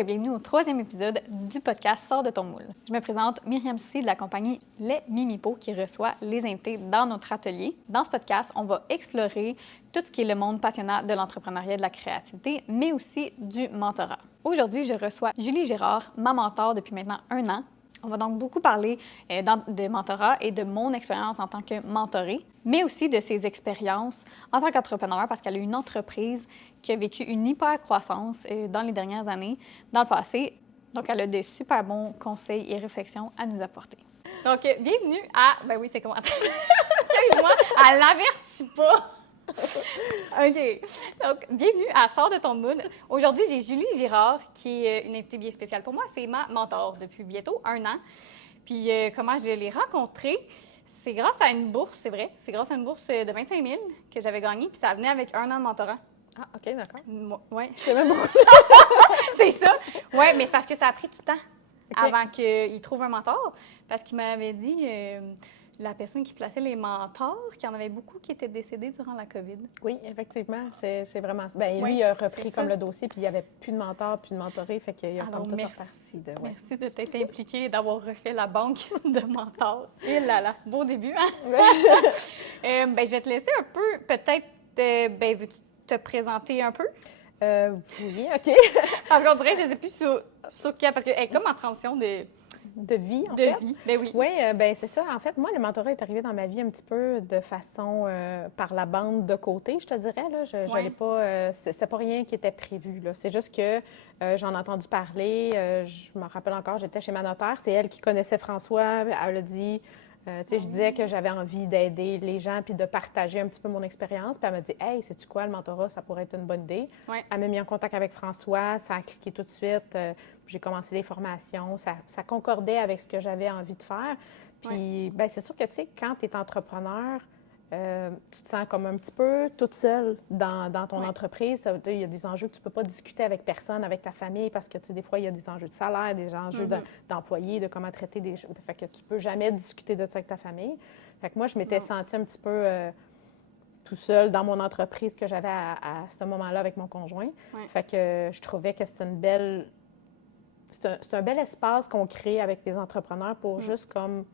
et bienvenue au 3e épisode du podcast Sors de ton moule. Je me présente Myriam Soucy de la compagnie Les Mimipo qui reçoit les invités dans notre atelier. Dans ce podcast, on va explorer tout ce qui est le monde passionnant de l'entrepreneuriat et de la créativité, mais aussi du mentorat. Aujourd'hui, je reçois Julie Girard, ma mentor depuis maintenant 1 an. On va donc beaucoup parler de mentorat et de mon expérience en tant que mentorée, mais aussi de ses expériences en tant qu'entrepreneur parce qu'elle a une entreprise qui a vécu une hyper-croissance dans les dernières années, dans le passé. Donc, elle a de super bons conseils et réflexions à nous apporter. Donc, bienvenue à... Ben oui, c'est comment? Excuse-moi, elle l'avertit pas! OK. Donc, bienvenue à Sors de ton moule. Aujourd'hui, j'ai Julie Girard, qui est une invitée bien spéciale pour moi. C'est ma mentor depuis bientôt 1 an. Puis, comment je l'ai rencontrée? C'est grâce à une bourse, c'est vrai. C'est grâce à une bourse de 25 000 que j'avais gagnée. Puis, ça venait avec 1 an de mentorat. Ah, OK, d'accord. Oui. Je sais même beaucoup. C'est ça. Oui, mais c'est parce que ça a pris du temps avant qu'il trouve un mentor. Parce qu'il m'avait dit... la personne qui plaçait les mentors, qu'il y en avait beaucoup qui étaient décédés durant la COVID. Oui, effectivement, c'est vraiment... Bien, lui, Oui, il a repris comme le dossier, puis il n'y avait plus de mentor, plus de mentoré, fait qu'il a comme tout reparti de... Ouais. Merci de t'être impliquée et d'avoir refait la banque de mentors. Et là là, beau début, hein? Ben, je vais te laisser un peu, peut-être, veux-tu te présenter un peu? Oui, OK. Parce qu'on dirait, je ne sais plus sur qui, parce qu'elle est comme en transition de vie, en fait. De vie, ben oui. Oui, bien, c'est ça. En fait, moi, le mentorat est arrivé dans ma vie un petit peu de façon par la bande de côté, je te dirais. Là. Je n'allais pas... c'était pas rien qui était prévu. Là. C'est juste que j'en ai entendu parler. Je me rappelle encore, j'étais chez ma notaire. C'est elle qui connaissait François. Elle a dit... je disais que j'avais envie d'aider les gens puis de partager un petit peu mon expérience. Puis elle m'a dit « Hey, sais-tu quoi, le mentorat, ça pourrait être une bonne idée. » Elle m'a mis en contact avec François. Ça a cliqué tout de suite. J'ai commencé les formations. Ça concordait avec ce que j'avais envie de faire. Puis, bien, c'est sûr que, tu sais, quand tu es entrepreneur, tu te sens comme un petit peu toute seule dans ton entreprise. Ça veut dire, il y a des enjeux que tu ne peux pas discuter avec personne, avec ta famille, parce que, tu sais, des fois, il y a des enjeux de salaire, des enjeux d'employés, de comment traiter des choses. Fait que tu ne peux jamais discuter de ça avec ta famille. Fait que moi, je m'étais sentie un petit peu tout seule dans mon entreprise que j'avais à ce moment-là avec mon conjoint. Fait que je trouvais que c'était une belle... C'est un bel espace qu'on crée avec les entrepreneurs pour juste comme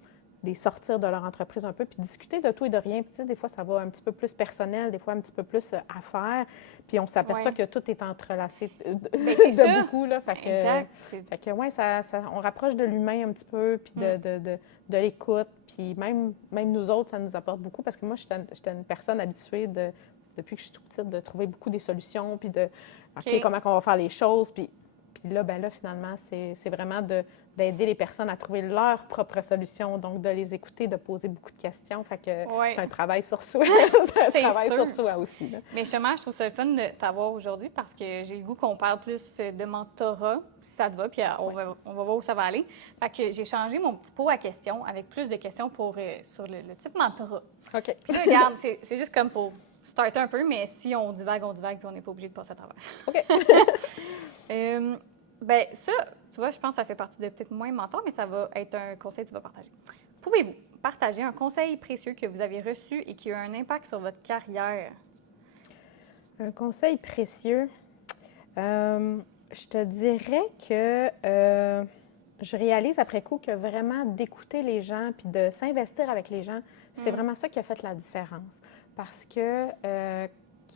les sortir de leur entreprise un peu, puis discuter de tout et de rien. Puis, tu sais, des fois, ça va un petit peu plus personnel, des fois un petit peu plus affaires. Puis on s'aperçoit que tout est entrelacé de beaucoup. Là. Fait que, exact. Fait que ouais, on rapproche de l'humain un petit peu, puis de l'écoute. Puis même nous autres, ça nous apporte beaucoup parce que moi, j'étais une personne habituée depuis que je suis toute petite, de trouver beaucoup des solutions, puis de comment on va faire les choses. Puis là, finalement, c'est vraiment d'aider les personnes à trouver leur propre solution, donc de les écouter, de poser beaucoup de questions. Fait que c'est un travail sur soi. C'est un travail sur soi aussi. Là. Mais justement, je trouve ça le fun de t'avoir aujourd'hui parce que j'ai le goût qu'on parle plus de mentorat, si ça te va, puis on va voir où ça va aller. Fait que j'ai changé mon petit pot à questions avec plus de questions sur le type mentorat. OK. Puis là, regarde, c'est juste comme pour starter un peu, mais si on divague, puis on n'est pas obligé de passer à travers. OK. Bien, ça, tu vois, je pense que ça fait partie de peut-être moins mentor, mais ça va être un conseil que tu vas partager. Pouvez-vous partager un conseil précieux que vous avez reçu et qui a eu un impact sur votre carrière? Un conseil précieux. Je te dirais que je réalise après coup que vraiment d'écouter les gens puis de s'investir avec les gens, c'est vraiment ça qui a fait la différence. Parce que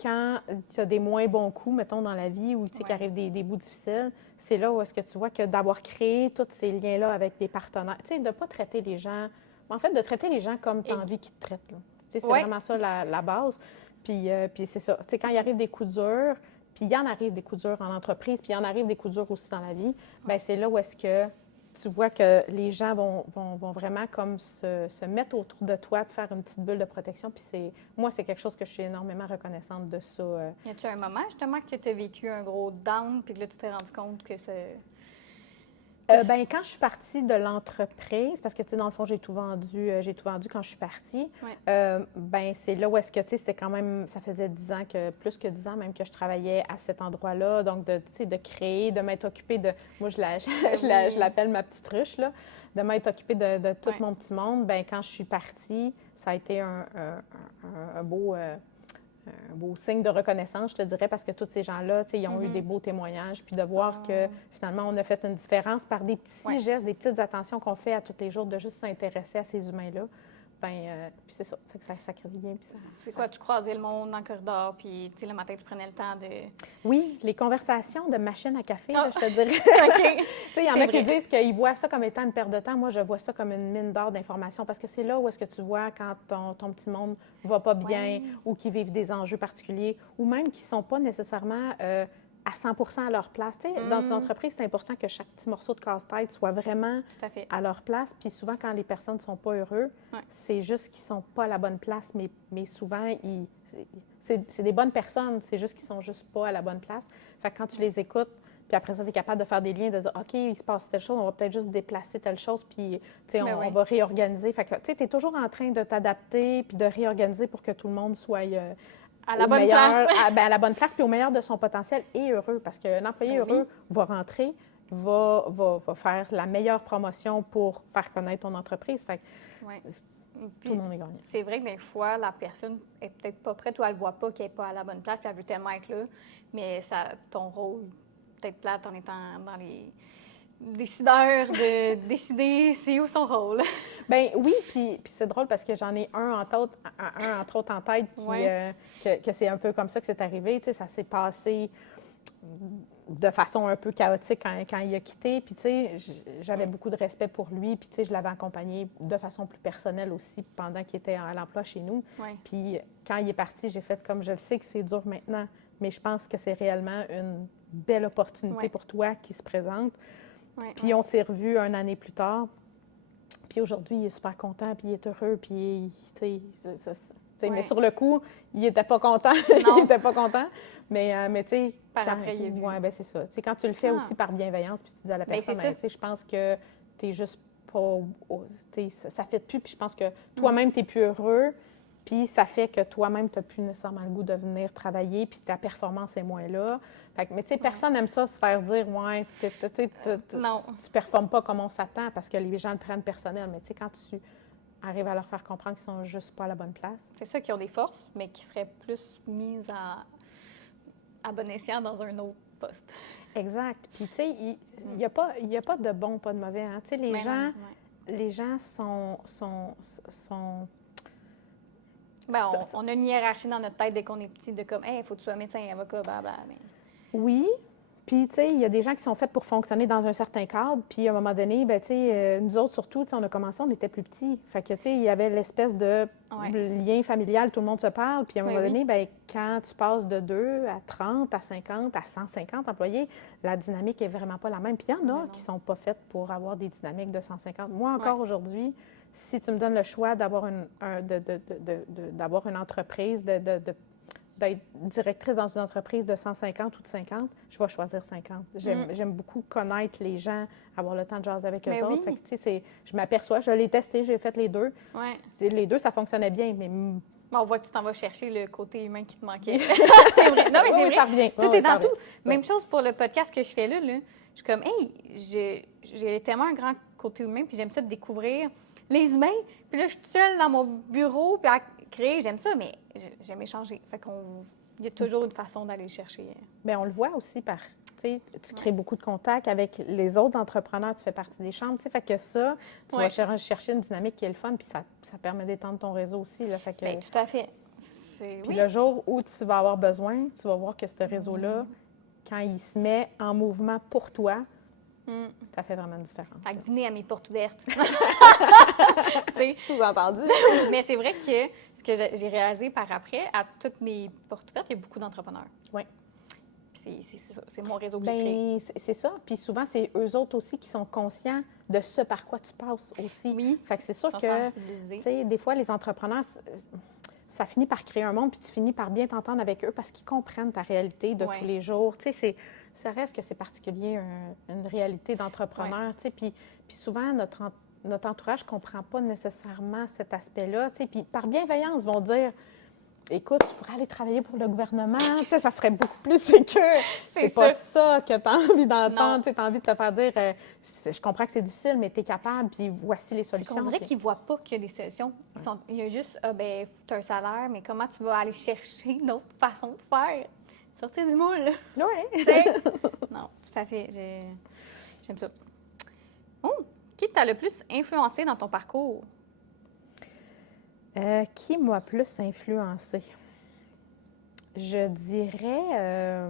quand tu as des moins bons coups, mettons, dans la vie, ou qu'il arrive des bouts difficiles, c'est là où est-ce que tu vois que d'avoir créé tous ces liens-là avec des partenaires, tu sais, de ne pas traiter les gens, en fait, de traiter les gens comme tu as envie qu'ils te traitent. Là. Tu sais, c'est vraiment ça la base. Puis c'est ça. Tu sais, quand il arrive des coups durs, puis il y en arrive des coups durs en entreprise, puis il y en arrive des coups durs aussi dans la vie, bien, c'est là où est-ce que tu vois que les gens vont vraiment comme se mettre autour de toi, de faire une petite bulle de protection. Puis moi, c'est quelque chose que je suis énormément reconnaissante de ça. Y a-tu un moment, justement, que tu as vécu un gros down, puis que là, tu t'es rendu compte que c'est... Quand je suis partie de l'entreprise, parce que, tu sais, dans le fond, j'ai tout vendu quand je suis partie, c'est là où est-ce que, tu sais, c'était quand même, ça faisait 10 ans, plus que 10 ans même que je travaillais à cet endroit-là, donc tu sais, de créer, de m'être occupée de, moi, je l'appelle ma petite ruche, là, de m'être occupée de tout mon petit monde. Quand je suis partie, ça a été un beau un beau signe de reconnaissance, je te dirais, parce que tous ces gens-là, ils ont eu des beaux témoignages. Puis de voir que finalement, on a fait une différence par des petits gestes, des petites attentions qu'on fait à tous les jours, de juste s'intéresser à ces humains-là. Puis c'est ça. Fait que ça crée bien. C'est quoi, tu croisais le monde dans le corridor, puis le matin, tu prenais le temps de... Oui, les conversations de machine à café, là, je te dirais. OK. Il y en a qui disent qu'ils voient ça comme étant une perte de temps. Moi, je vois ça comme une mine d'or d'informations parce que c'est là où est-ce que tu vois quand ton petit monde va pas bien ou qui vivent des enjeux particuliers ou même qui sont pas nécessairement à 100% à leur place. Dans une entreprise, c'est important que chaque petit morceau de casse-tête soit vraiment à leur place. Puis souvent, quand les personnes ne sont pas heureux, c'est juste qu'ils ne sont pas à la bonne place, mais souvent, c'est des bonnes personnes, c'est juste qu'ils ne sont juste pas à la bonne place. Fait que quand tu les écoutes, puis après ça, tu es capable de faire des liens, de dire OK, il se passe telle chose, on va peut-être juste déplacer telle chose, puis on va réorganiser. Fait que tu es toujours en train de t'adapter puis de réorganiser pour que tout le monde soit à la bonne place. À la bonne place, puis au meilleur de son potentiel et heureux. Parce qu'un employé heureux va rentrer, va faire la meilleure promotion pour faire connaître ton entreprise. Fait que tout le monde est gagnant. C'est vrai que des fois, la personne est peut-être pas prête ou elle ne voit pas qu'elle n'est pas à la bonne place, puis elle veut tellement être là, mais ton rôle, peut-être plate en étant dans les décideurs de décider c'est où son rôle. Bien oui, puis c'est drôle parce que j'en ai un entre autres en tête que c'est un peu comme ça que c'est arrivé. Tu sais, ça s'est passé de façon un peu chaotique quand il a quitté. Puis tu sais, j'avais beaucoup de respect pour lui. Puis tu sais, je l'avais accompagné de façon plus personnelle aussi pendant qu'il était à l'emploi chez nous. Puis quand il est parti, j'ai fait comme je le sais que c'est dur maintenant, mais je pense que c'est réellement une belle opportunité pour toi qui se présente. Puis on s'est revus une année plus tard. Puis aujourd'hui, il est super content, puis il est heureux, puis tu sais, mais sur le coup, il n'était pas content. Il n'était pas content. Mais tu sais, après, il est vu. Ben c'est ça. Tu sais, quand tu le fais aussi par bienveillance, puis tu dis à la personne, tu sais, je pense que tu n'es juste pas... ça ne fait plus, puis je pense que toi-même, tu n'es plus heureux. Puis ça fait que toi-même, tu n'as plus nécessairement le goût de venir travailler, puis ta performance est moins là. Fait que, mais tu sais, personne n'aime ça, se faire dire, ouais, tu ne performes pas comme on s'attend, parce que les gens le prennent personnel. Mais tu sais, quand tu arrives à leur faire comprendre qu'ils sont juste pas à la bonne place. C'est ça, qui ont des forces, mais qui seraient plus mises à bon escient dans un autre poste. Exact. Puis tu sais, il n'y a pas de bon, pas de mauvais. Hein? Tu sais, les gens sont ben, on a une hiérarchie dans notre tête dès qu'on est petit, de comme, hey, il faut que tu sois médecin, avocat, blablabla. Mais... Oui. Puis, tu sais, il y a des gens qui sont faits pour fonctionner dans un certain cadre. Puis, à un moment donné, bien, tu sais, nous autres, surtout, tu sais, on a commencé, on était plus petits. Fait que, tu sais, il y avait l'espèce de lien familial, tout le monde se parle. Puis, à un moment donné, bien, quand tu passes de 2 à 30, à 50, à 150 employés, la dynamique est vraiment pas la même. Puis, il y en a qui sont pas faites pour avoir des dynamiques de 150. Moi, encore aujourd'hui, si tu me donnes le choix d'avoir d'avoir une entreprise, d'être directrice dans une entreprise de 150 ou de 50, je vais choisir 50. J'aime beaucoup connaître les gens, avoir le temps de jaser avec eux autres. Fait que, tu sais, je m'aperçois, je l'ai testé, j'ai fait les deux. Les deux, ça fonctionnait bien, mais... On voit que tu t'en vas chercher le côté humain qui te manquait. C'est vrai. Non, mais c'est vrai. Ça revient. Tout est dans tout. Même chose pour le podcast que je fais là. Je suis comme, hey, j'ai tellement un grand côté humain, puis j'aime ça de découvrir les humains. Puis là, je suis toute seule dans mon bureau, puis à créer, j'aime ça, mais j'aime échanger. Fait il y a toujours une façon d'aller le chercher. Bien, on le voit aussi par, tu crées beaucoup de contacts avec les autres entrepreneurs, tu fais partie des chambres, tu sais, fait que ça, tu vas chercher une dynamique qui est le fun, puis ça permet d'étendre ton réseau aussi, là, fait que... Bien, tout à fait. Puis le jour où tu vas avoir besoin, tu vas voir que ce réseau-là, quand il se met en mouvement pour toi, ça fait vraiment une différence. Fait que dîner à mes portes ouvertes. C'est sous-entendu. Mais c'est vrai que ce que j'ai réalisé par après, à toutes mes portes ouvertes, il y a beaucoup d'entrepreneurs. Oui. C'est mon réseau que j'ai créé. C'est ça. Puis souvent, c'est eux autres aussi qui sont conscients de ce par quoi tu passes aussi. Oui. Fait que c'est sûr que, tu sais, des fois, les entrepreneurs, ça finit par créer un monde, puis tu finis par bien t'entendre avec eux parce qu'ils comprennent ta réalité de tous les jours. Tu sais, ça reste que c'est particulier, une réalité d'entrepreneur, tu sais. Puis souvent, notre entourage ne comprend pas nécessairement cet aspect-là, tu sais. Puis par bienveillance, vont dire, écoute, tu pourrais aller travailler pour le gouvernement, tu sais, ça serait beaucoup plus sécure. C'est pas ça que tu as envie d'entendre. Tu as envie de te faire dire, je comprends que c'est difficile, mais tu es capable, puis voici les solutions. On dirait qu'ils ne voient pas qu'il y a des solutions. Il y a juste, tu as un salaire, mais comment tu vas aller chercher une autre façon de faire? Sortir du moule. Oui. Non, tout à fait. J'aime ça. Oh, qui t'a le plus influencé dans ton parcours? Qui m'a plus influencée? Je dirais,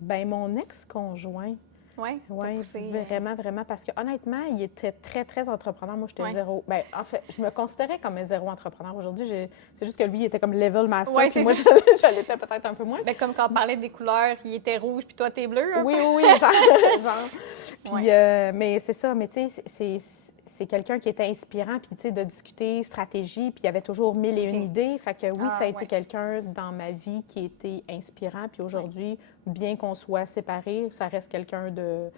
mon ex-conjoint. Oui, vraiment, vraiment. Parce que honnêtement, il était très, très entrepreneur. Moi, j'étais zéro. En fait, je me considérais comme un zéro entrepreneur. Aujourd'hui, c'est juste que lui, il était comme level master. Puis moi, je l'étais peut-être un peu moins. Comme quand on parlait des couleurs, il était rouge, puis toi, t'es bleu. Oui, genre. Puis, mais c'est ça. Mais tu sais, c'est quelqu'un qui était inspirant, puis tu sais, de discuter stratégie, puis il y avait toujours mille et une idées. Fait que oui, ça a été quelqu'un dans ma vie qui était inspirant. Puis aujourd'hui, bien qu'on soit séparés, ça reste quelqu'un de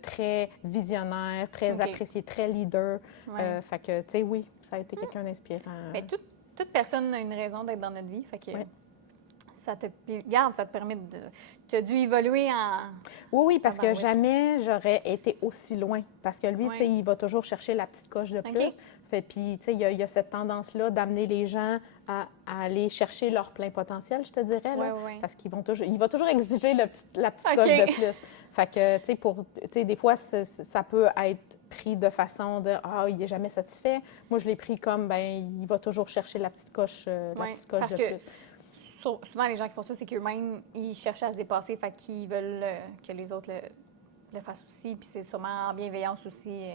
très visionnaire, très apprécié, très leader. Fait que, tu sais, oui, ça a été quelqu'un d'inspirant. Mais toute personne a une raison d'être dans notre vie. Fait que ça te permet de... Tu as dû évoluer en... Oui, parce que jamais j'aurais été aussi loin. Parce que lui, tu sais, il va toujours chercher la petite coche de plus. Puis, tu sais, il y a cette tendance-là d'amener les gens à aller chercher leur plein potentiel, je te dirais. Là, parce qu'il va toujours exiger la petite coche de plus. Fait que, tu sais, des fois, ça peut être pris de façon de « Ah, il n'est jamais satisfait ». Moi, je l'ai pris comme, il va toujours chercher la petite coche, de plus. Souvent, les gens qui font ça, c'est qu'eux-mêmes, ils cherchent à se dépasser, fait qu'ils veulent que les autres le fassent aussi. Puis c'est sûrement en bienveillance aussi.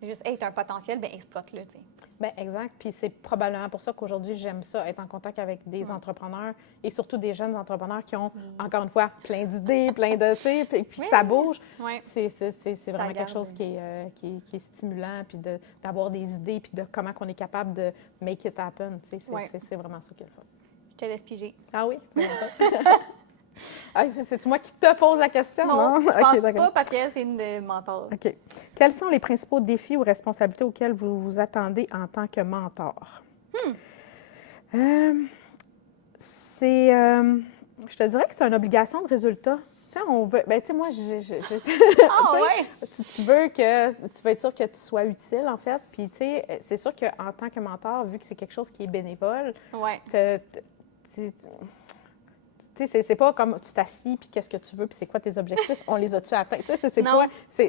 Juste, hey, t'as un potentiel, exploite-le, tu sais. Bien, exact. Puis c'est probablement pour ça qu'aujourd'hui, j'aime ça, être en contact avec des entrepreneurs et surtout des jeunes entrepreneurs qui ont, encore une fois, plein d'idées, plein de, tu sais, puis ça bouge. C'est vraiment quelque chose qui est stimulant, puis d'avoir des idées, puis de comment on est capable de make it happen. Tu sais, c'est vraiment ça qui est le fun. Je te laisse piger. Ah oui? C'est-tu moi qui te pose la question? Non, je pense pas parce qu'elle, c'est une de mentor. OK. Quels sont les principaux défis ou responsabilités auxquels vous vous attendez en tant que mentor? Je te dirais que c'est une obligation de résultat. Tu sais, on veut... tu sais, moi, tu veux être sûr que tu sois utile, en fait. Puis, tu sais, c'est sûr qu'en tant que mentor, vu que c'est quelque chose qui est bénévole, tu sais, c'est pas comme tu t'assis, puis qu'est-ce que tu veux, puis c'est quoi tes objectifs, on les a-tu atteints? Tu sais,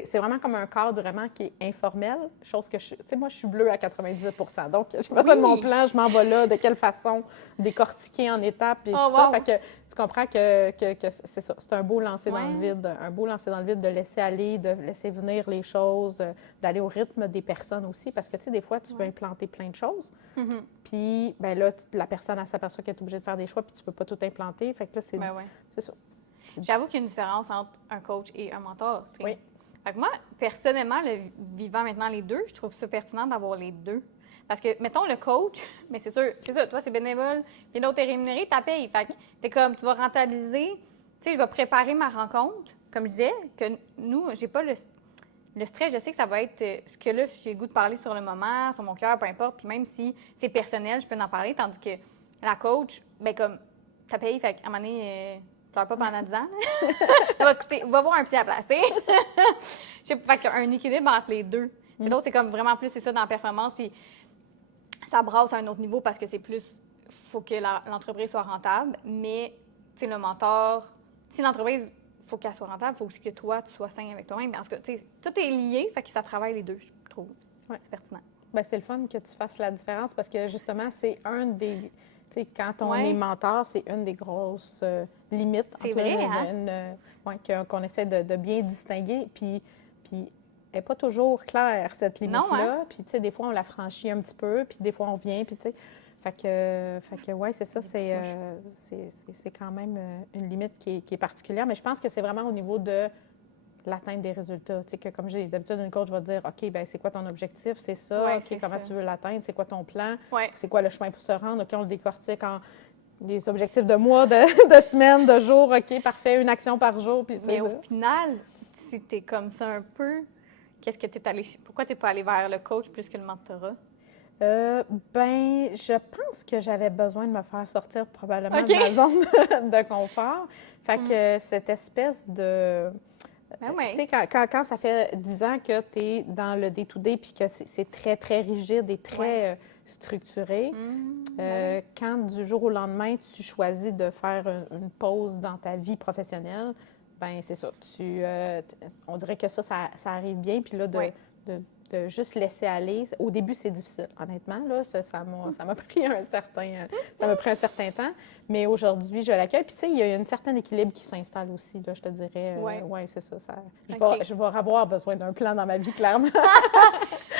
c'est vraiment comme un cadre vraiment qui est informel, chose que tu sais, moi, je suis bleue à 98 %. Donc, j'ai besoin de mon plan, je m'en vais là, de quelle façon, décortiquer en étapes, et tout ça. Fait que tu comprends que c'est ça, c'est un beau lancer dans le vide, de laisser aller, de laisser venir les choses, d'aller au rythme des personnes aussi, parce que, tu sais, des fois, tu veux implanter plein de choses, puis, là, la personne, elle s'aperçoit qu'elle est obligée de faire des choix, puis tu peux pas tout implanter, fait que là, c'est ça. J'avoue qu'il y a une différence entre un coach et un mentor. T'sais. Oui. Fait que moi, personnellement, vivant maintenant les deux, je trouve ça pertinent d'avoir les deux. Parce que, mettons, le coach, mais c'est sûr, c'est ça, toi, c'est bénévole, puis l'autre est rémunéré, tu payes. Fait que t'es comme, tu vas rentabiliser, tu sais, je vais préparer ma rencontre. Comme je disais, que nous, j'ai pas le stress, je sais que ça va être ce que là, j'ai le goût de parler sur le moment, sur mon cœur, peu importe. Puis même si c'est personnel, je peux en parler, tandis que la coach, comme, t'as payé, fait qu'à un moment donné, tu pleures pas pendant 10 ans. Ça va te coûter, va voir un psy à la place, tu sais. Fait qu'il y a un équilibre entre les deux. L'autre, c'est comme vraiment plus, c'est ça, dans la performance, puis ça brasse à un autre niveau parce que c'est plus, faut que l'entreprise soit rentable, mais, tu sais, le mentor, si l'entreprise, faut qu'elle soit rentable, il faut aussi que toi, tu sois sain avec toi-même. Parce que, tu sais, tout est lié, fait que ça travaille les deux, je trouve. C'est pertinent. Bien, c'est le fun que tu fasses la différence parce que, justement, c'est un des... Tu sais, quand on est mentor, c'est une des grosses limites. C'est vrai, hein? Qu'on essaie de bien distinguer. Puis elle n'est pas toujours claire, cette limite-là. Non, hein? Puis, tu sais, des fois, on la franchit un petit peu, puis des fois, on vient, puis tu sais... Fait que ouais, c'est ça, c'est quand même une limite qui est particulière. Mais je pense que c'est vraiment au niveau de l'atteinte des résultats. Tu sais, que comme j'ai d'habitude, une coach va dire, OK, bien, c'est quoi ton objectif? C'est ça. OK, comment tu veux l'atteindre? C'est quoi ton plan? C'est quoi le chemin pour se rendre? OK, on le décortique en des objectifs de mois, de semaines, de jours. OK, parfait, une action par jour. Puis, mais au final, si tu es comme ça un peu, pourquoi tu n'es pas allé vers le coach plus que le mentorat? Je pense que j'avais besoin de me faire sortir probablement OK. de ma zone de confort. Fait que cette espèce de... Ben oui. Tu sais, quand ça fait 10 ans que tu es dans le day-to-day puis que c'est très, très rigide et très structuré, quand du jour au lendemain, tu choisis de faire une pause dans ta vie professionnelle, ben c'est ça. On dirait que ça arrive bien. Puis là, de juste laisser aller. Au début, c'est difficile, honnêtement. Là, ça m'a pris un certain temps. Mais aujourd'hui, je l'accueille. Puis, tu sais, il y a un certain équilibre qui s'installe aussi, là, je te dirais. Ouais. C'est ça. OK. Je vais avoir besoin d'un plan dans ma vie, clairement.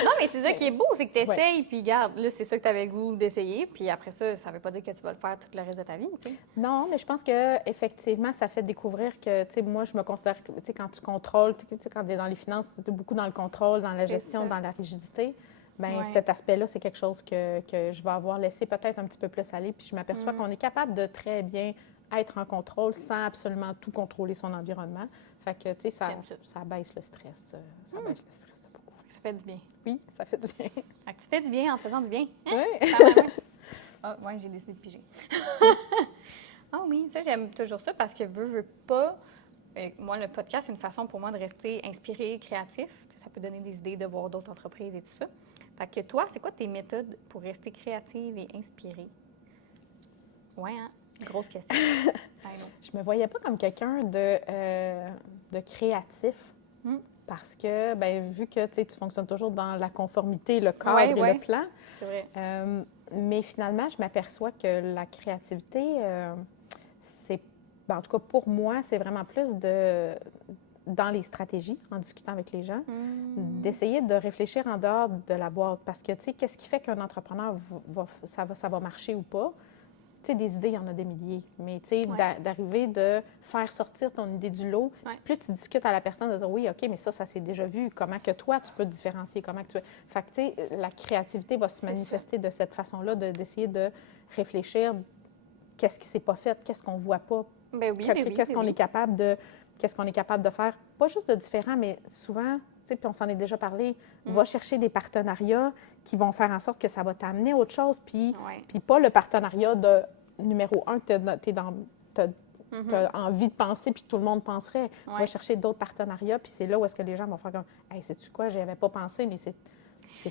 Non, mais c'est ça qui est beau, c'est que tu essayes, puis regarde, là, c'est ça que tu avais le goût d'essayer, puis après ça, ça veut pas dire que tu vas le faire tout le reste de ta vie, tu sais. Non, mais je pense que effectivement, ça fait découvrir que, tu sais, moi, je me considère que, tu sais, quand tu contrôles, tu sais, quand tu es dans les finances, tu es beaucoup dans le contrôle, dans la gestion, dans la rigidité. Bien, cet aspect-là, c'est quelque chose que je vais avoir laissé peut-être un petit peu plus aller, puis je m'aperçois qu'on est capable de très bien être en contrôle sans absolument tout contrôler son environnement. Fait que, tu sais, ça baisse le stress. Ça baisse le stress de beaucoup. Ça fait du bien. Oui, ça fait du bien. Fait que tu fais du bien en te faisant du bien. Oui. Ah, ouais, j'ai décidé de piger. Ah oui, ça, j'aime toujours ça parce que veux pas. Moi, le podcast, c'est une façon pour moi de rester inspiré, créatif. Tu sais, ça peut donner des idées de voir d'autres entreprises et tout ça. Fait que toi, c'est quoi tes méthodes pour rester créative et inspirée? Ouais, hein? Grosse question. Je me voyais pas comme quelqu'un de créatif. Parce que, ben, vu que tu fonctionnes toujours dans la conformité, le cadre et le plan. C'est vrai. Mais finalement, je m'aperçois que la créativité, en tout cas pour moi, c'est vraiment plus dans les stratégies, en discutant avec les gens, d'essayer de réfléchir en dehors de la boîte. Parce que, tu sais, qu'est-ce qui fait qu'un entrepreneur ça va marcher ou pas? Tu sais, des idées, il y en a des milliers. Mais, tu sais, d'arriver de faire sortir ton idée du lot, plus tu discutes à la personne, de dire, oui, OK, mais ça s'est déjà vu. Comment que toi, tu peux te différencier? Comment que tu... Fait que, tu sais, la créativité va se manifester de cette façon-là, d'essayer de réfléchir qu'est-ce qui s'est pas fait, qu'est-ce qu'on voit pas, qu'est-ce qu'on est capable de faire. Pas juste de différent, mais souvent... Puis on s'en est déjà parlé, va chercher des partenariats qui vont faire en sorte que ça va t'amener à autre chose, puis pas le partenariat de numéro un que tu as envie de penser puis que tout le monde penserait. Va chercher d'autres partenariats, puis c'est là où est-ce que les gens vont faire comme « Hey, sais-tu quoi, j'y avais pas pensé, mais c'est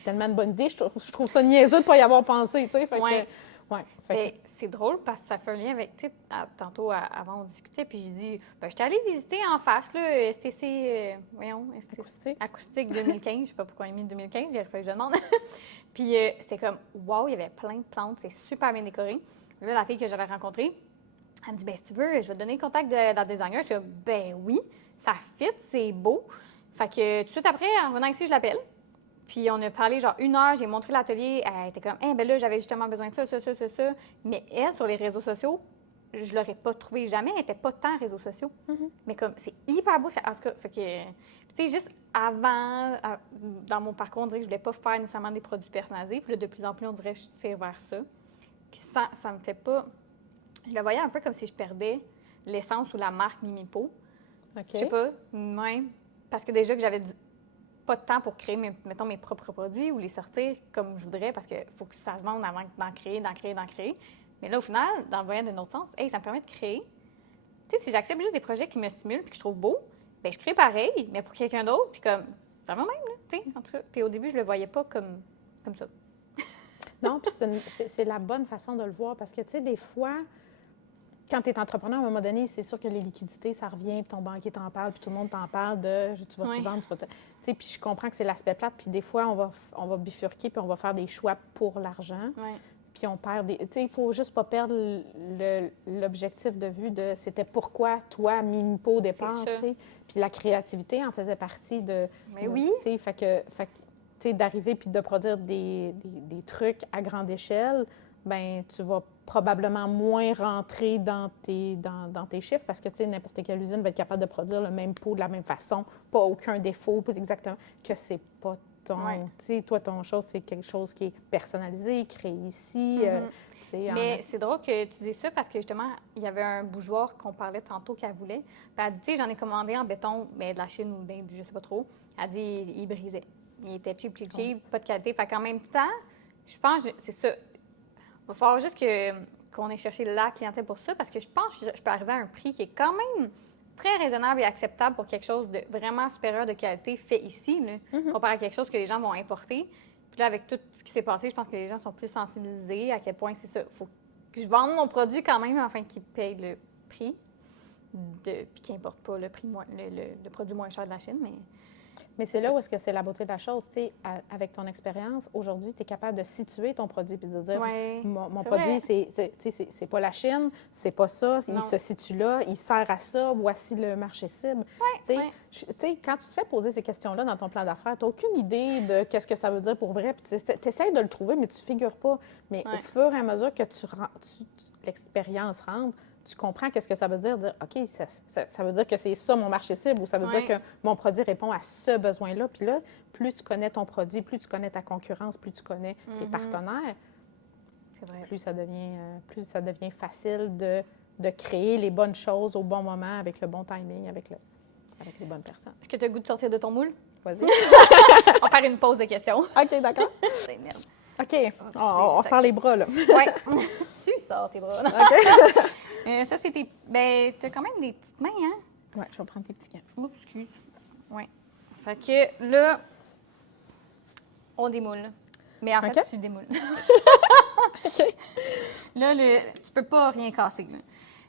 tellement une bonne idée, je trouve ça niaiseux de pas y avoir pensé. » C'est drôle parce que ça fait un lien avec, tu sais, tantôt, avant on discutait, puis j'ai dit, j'étais allée visiter en face, là, STC, Acoustique 2015, je sais pas pourquoi on a mis 2015, j'ai refait que je demande. Puis c'est comme, wow, il y avait plein de plantes, c'est super bien décoré. Là, la fille que j'avais rencontrée, elle me dit, si tu veux, je vais te donner le contact d'un designer. Je suis comme, oui, ça fit, c'est beau. Fait que tout de suite après, en venant ici, je l'appelle. Puis on a parlé genre 1 heure, j'ai montré l'atelier, elle était comme, là, j'avais justement besoin de ça. Mais elle, sur les réseaux sociaux, je l'aurais pas trouvé jamais, elle n'était pas tant réseaux sociaux. Mais comme, c'est hyper beau. En tout cas, fait que, tu sais, juste avant, dans mon parcours, on dirait que je voulais pas faire nécessairement des produits personnalisés. Puis là, de plus en plus, on dirait que je tire vers ça. Ça me fait pas... Je le voyais un peu comme si je perdais l'essence ou la marque Mimipo. Je sais pas, même, parce que déjà que j'avais pas de temps pour créer, mettons, mes propres produits ou les sortir comme je voudrais parce qu'il faut que ça se vende avant d'en créer. Mais là, au final, dans le voyant d'un autre sens, ça me permet de créer. Tu sais, si j'accepte juste des projets qui me stimulent et que je trouve beaux, je crée pareil, mais pour quelqu'un d'autre, puis comme, ça va même, là, tu sais, en tout cas. Puis au début, je le voyais pas comme ça. Non, puis c'est la bonne façon de le voir parce que, tu sais, des fois, quand tu es entrepreneur, à un moment donné, c'est sûr que les liquidités, ça revient, puis ton banquier t'en parle, puis tout le monde t'en parle de tu vas-tu vendre, tu vas... Tu sais, puis je comprends que c'est l'aspect plate, puis des fois, on va bifurquer, puis on va faire des choix pour l'argent, puis on perd des... Tu sais, il faut juste pas perdre l'objectif de vue de c'était pourquoi toi, Mimipo, au départ, tu sais. Puis la créativité en faisait partie de... Mais oui! Tu sais, fait que tu sais, d'arriver puis de produire des trucs à grande échelle, ben tu vas probablement moins rentrer dans tes chiffres parce que, tu sais, n'importe quelle usine va être capable de produire le même pot de la même façon, pas aucun défaut, pas exactement, que c'est pas ton... Tu sais, toi, ton chose, c'est quelque chose qui est personnalisé, créé ici. Mais c'est drôle que tu dises ça parce que, justement, il y avait un bougeoir qu'on parlait tantôt qu'elle voulait. Puis elle dit, tu sais, j'en ai commandé en béton, mais de la Chine ou d'Inde, je sais pas trop. Elle dit, il brisait. Il était cheap, pas de qualité. Fait qu'en même temps, Je pense que c'est ça. Il va falloir juste qu'on ait cherché la clientèle pour ça, parce que je pense que je peux arriver à un prix qui est quand même très raisonnable et acceptable pour quelque chose de vraiment supérieur de qualité fait ici, là, comparé à quelque chose que les gens vont importer. Puis là, avec tout ce qui s'est passé, je pense que les gens sont plus sensibilisés à quel point c'est ça. Il faut que je vende mon produit quand même afin qu'ils payent le prix, puis qu'ils n'importent pas le produit moins cher de la Chine, Mais c'est là où est-ce que c'est la beauté de la chose, tu sais, avec ton expérience, aujourd'hui, tu es capable de situer ton produit puis de dire, mon produit, c'est pas la Chine, c'est pas ça, il se situe là, il sert à ça, voici le marché cible. Tu sais, quand tu te fais poser ces questions-là dans ton plan d'affaires, tu n'as aucune idée de qu'est-ce que ça veut dire pour vrai, puis tu essaies de le trouver, mais tu ne figures pas. Mais au fur et à mesure que l'expérience rentre, tu comprends qu'est-ce que ça veut dire, OK, ça veut dire que c'est ça mon marché cible, ou ça veut dire que mon produit répond à ce besoin-là. Puis là, plus tu connais ton produit, plus tu connais ta concurrence, plus tu connais tes partenaires, plus ça devient facile de créer les bonnes choses au bon moment, avec le bon timing, avec les bonnes personnes. Est-ce que tu as le goût de sortir de ton moule? Vas-y. On va faire une pause de questions. OK, d'accord. C'est merde. OK, on sort les bras, là. Oui. Tu sors tes bras. OK. Ça, c'était. Ben, t'as quand même des petites mains, hein? Oui, je vais prendre tes petits gants. Oups, excuse. Oui. Fait que là, on démoule. Mais en fait, tu démoules. OK. Là, tu peux pas rien casser.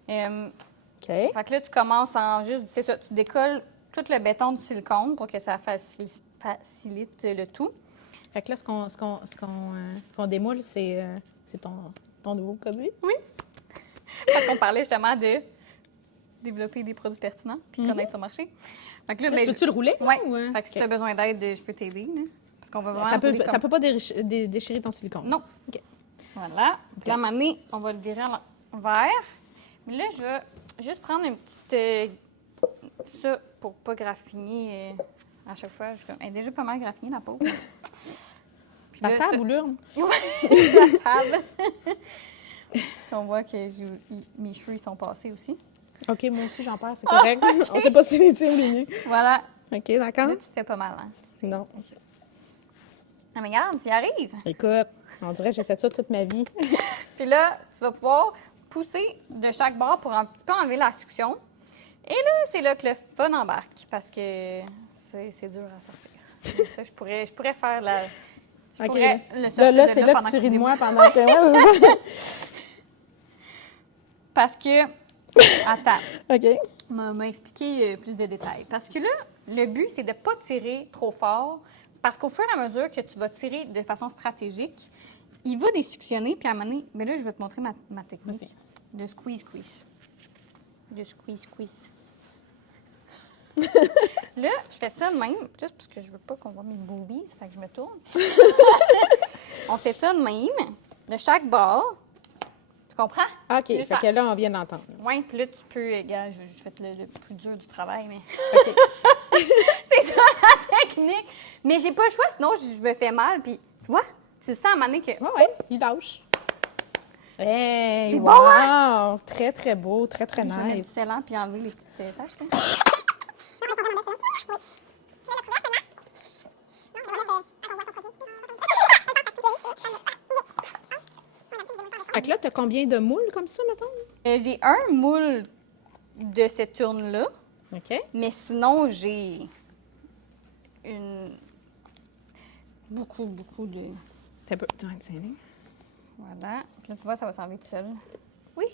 Là. OK. Fait que là, tu commences en juste. C'est ça, tu décolles tout le béton du silicone pour que ça facilite le tout. Fait que là, ce qu'on démoule, c'est ton nouveau produit? Oui. Parce qu'on parlait justement de développer des produits pertinents puis connaître son marché. Fait que là, peux-tu le rouler? Oui. Ouais. Fait que si tu as besoin d'aide, je peux t'aider. Là, parce qu'on va vraiment ça peut pas déchirer ton silicone? Non. OK. Voilà. Puis là, à un moment donné, on va le virer à l'envers. Mais là, je vais juste prendre une petite... ça, pour pas graffiner à chaque fois. Elle est déjà pas mal graffinée, la peau. La table ou l'urne? Oui, la table. Puis on voit que mes cheveux ils sont passés aussi. OK, moi aussi, j'en perds, c'est correct. Okay. On sait pas si les tiens, les miens. Voilà. OK, d'accord. Là, tu te fais pas mal, hein? Non. Ah, mais regarde, tu y arrives. Écoute, on dirait que j'ai fait ça toute ma vie. Puis là, tu vas pouvoir pousser de chaque bord pour un petit peu enlever la succion. Et là, c'est là que le fun embarque, parce que c'est dur à sortir. Ça, je pourrais faire la... OK. Là, c'est là que tu ris de moi pendant que... Parce que... Attends. OK. M'a expliqué plus de détails. Parce que là, le but, c'est de ne pas tirer trop fort, parce qu'au fur et à mesure que tu vas tirer de façon stratégique, il va désuctionner, puis à un moment donné... Mais là, je vais te montrer ma technique. Merci. De squeeze. De squeeze. Là, je fais ça de même, juste parce que je veux pas qu'on voit mes boobies, fait que je me tourne. On fait ça de même, de chaque bord. Tu comprends? OK, fait que là, on vient d'entendre. Oui, puis là, tu peux... Regarde, je vais te le plus dur du travail, mais... OK. C'est ça, la technique! Mais j'ai pas le choix, sinon je me fais mal, puis tu vois, tu sens à un moment donné que... Oui, il lâche. Hey, c'est wow! bon, hein? Très, très beau, très, très Je vais mettre du nice. scellant puis enlever les petites taches. Fait que là, tu as combien de moules comme ça, mettons? J'ai un moule de cette urne-là, OK. mais sinon, j'ai beaucoup de... T'as peu. Tiens. Voilà. Puis là, tu vois, ça va s'enlever tout seul. Oui,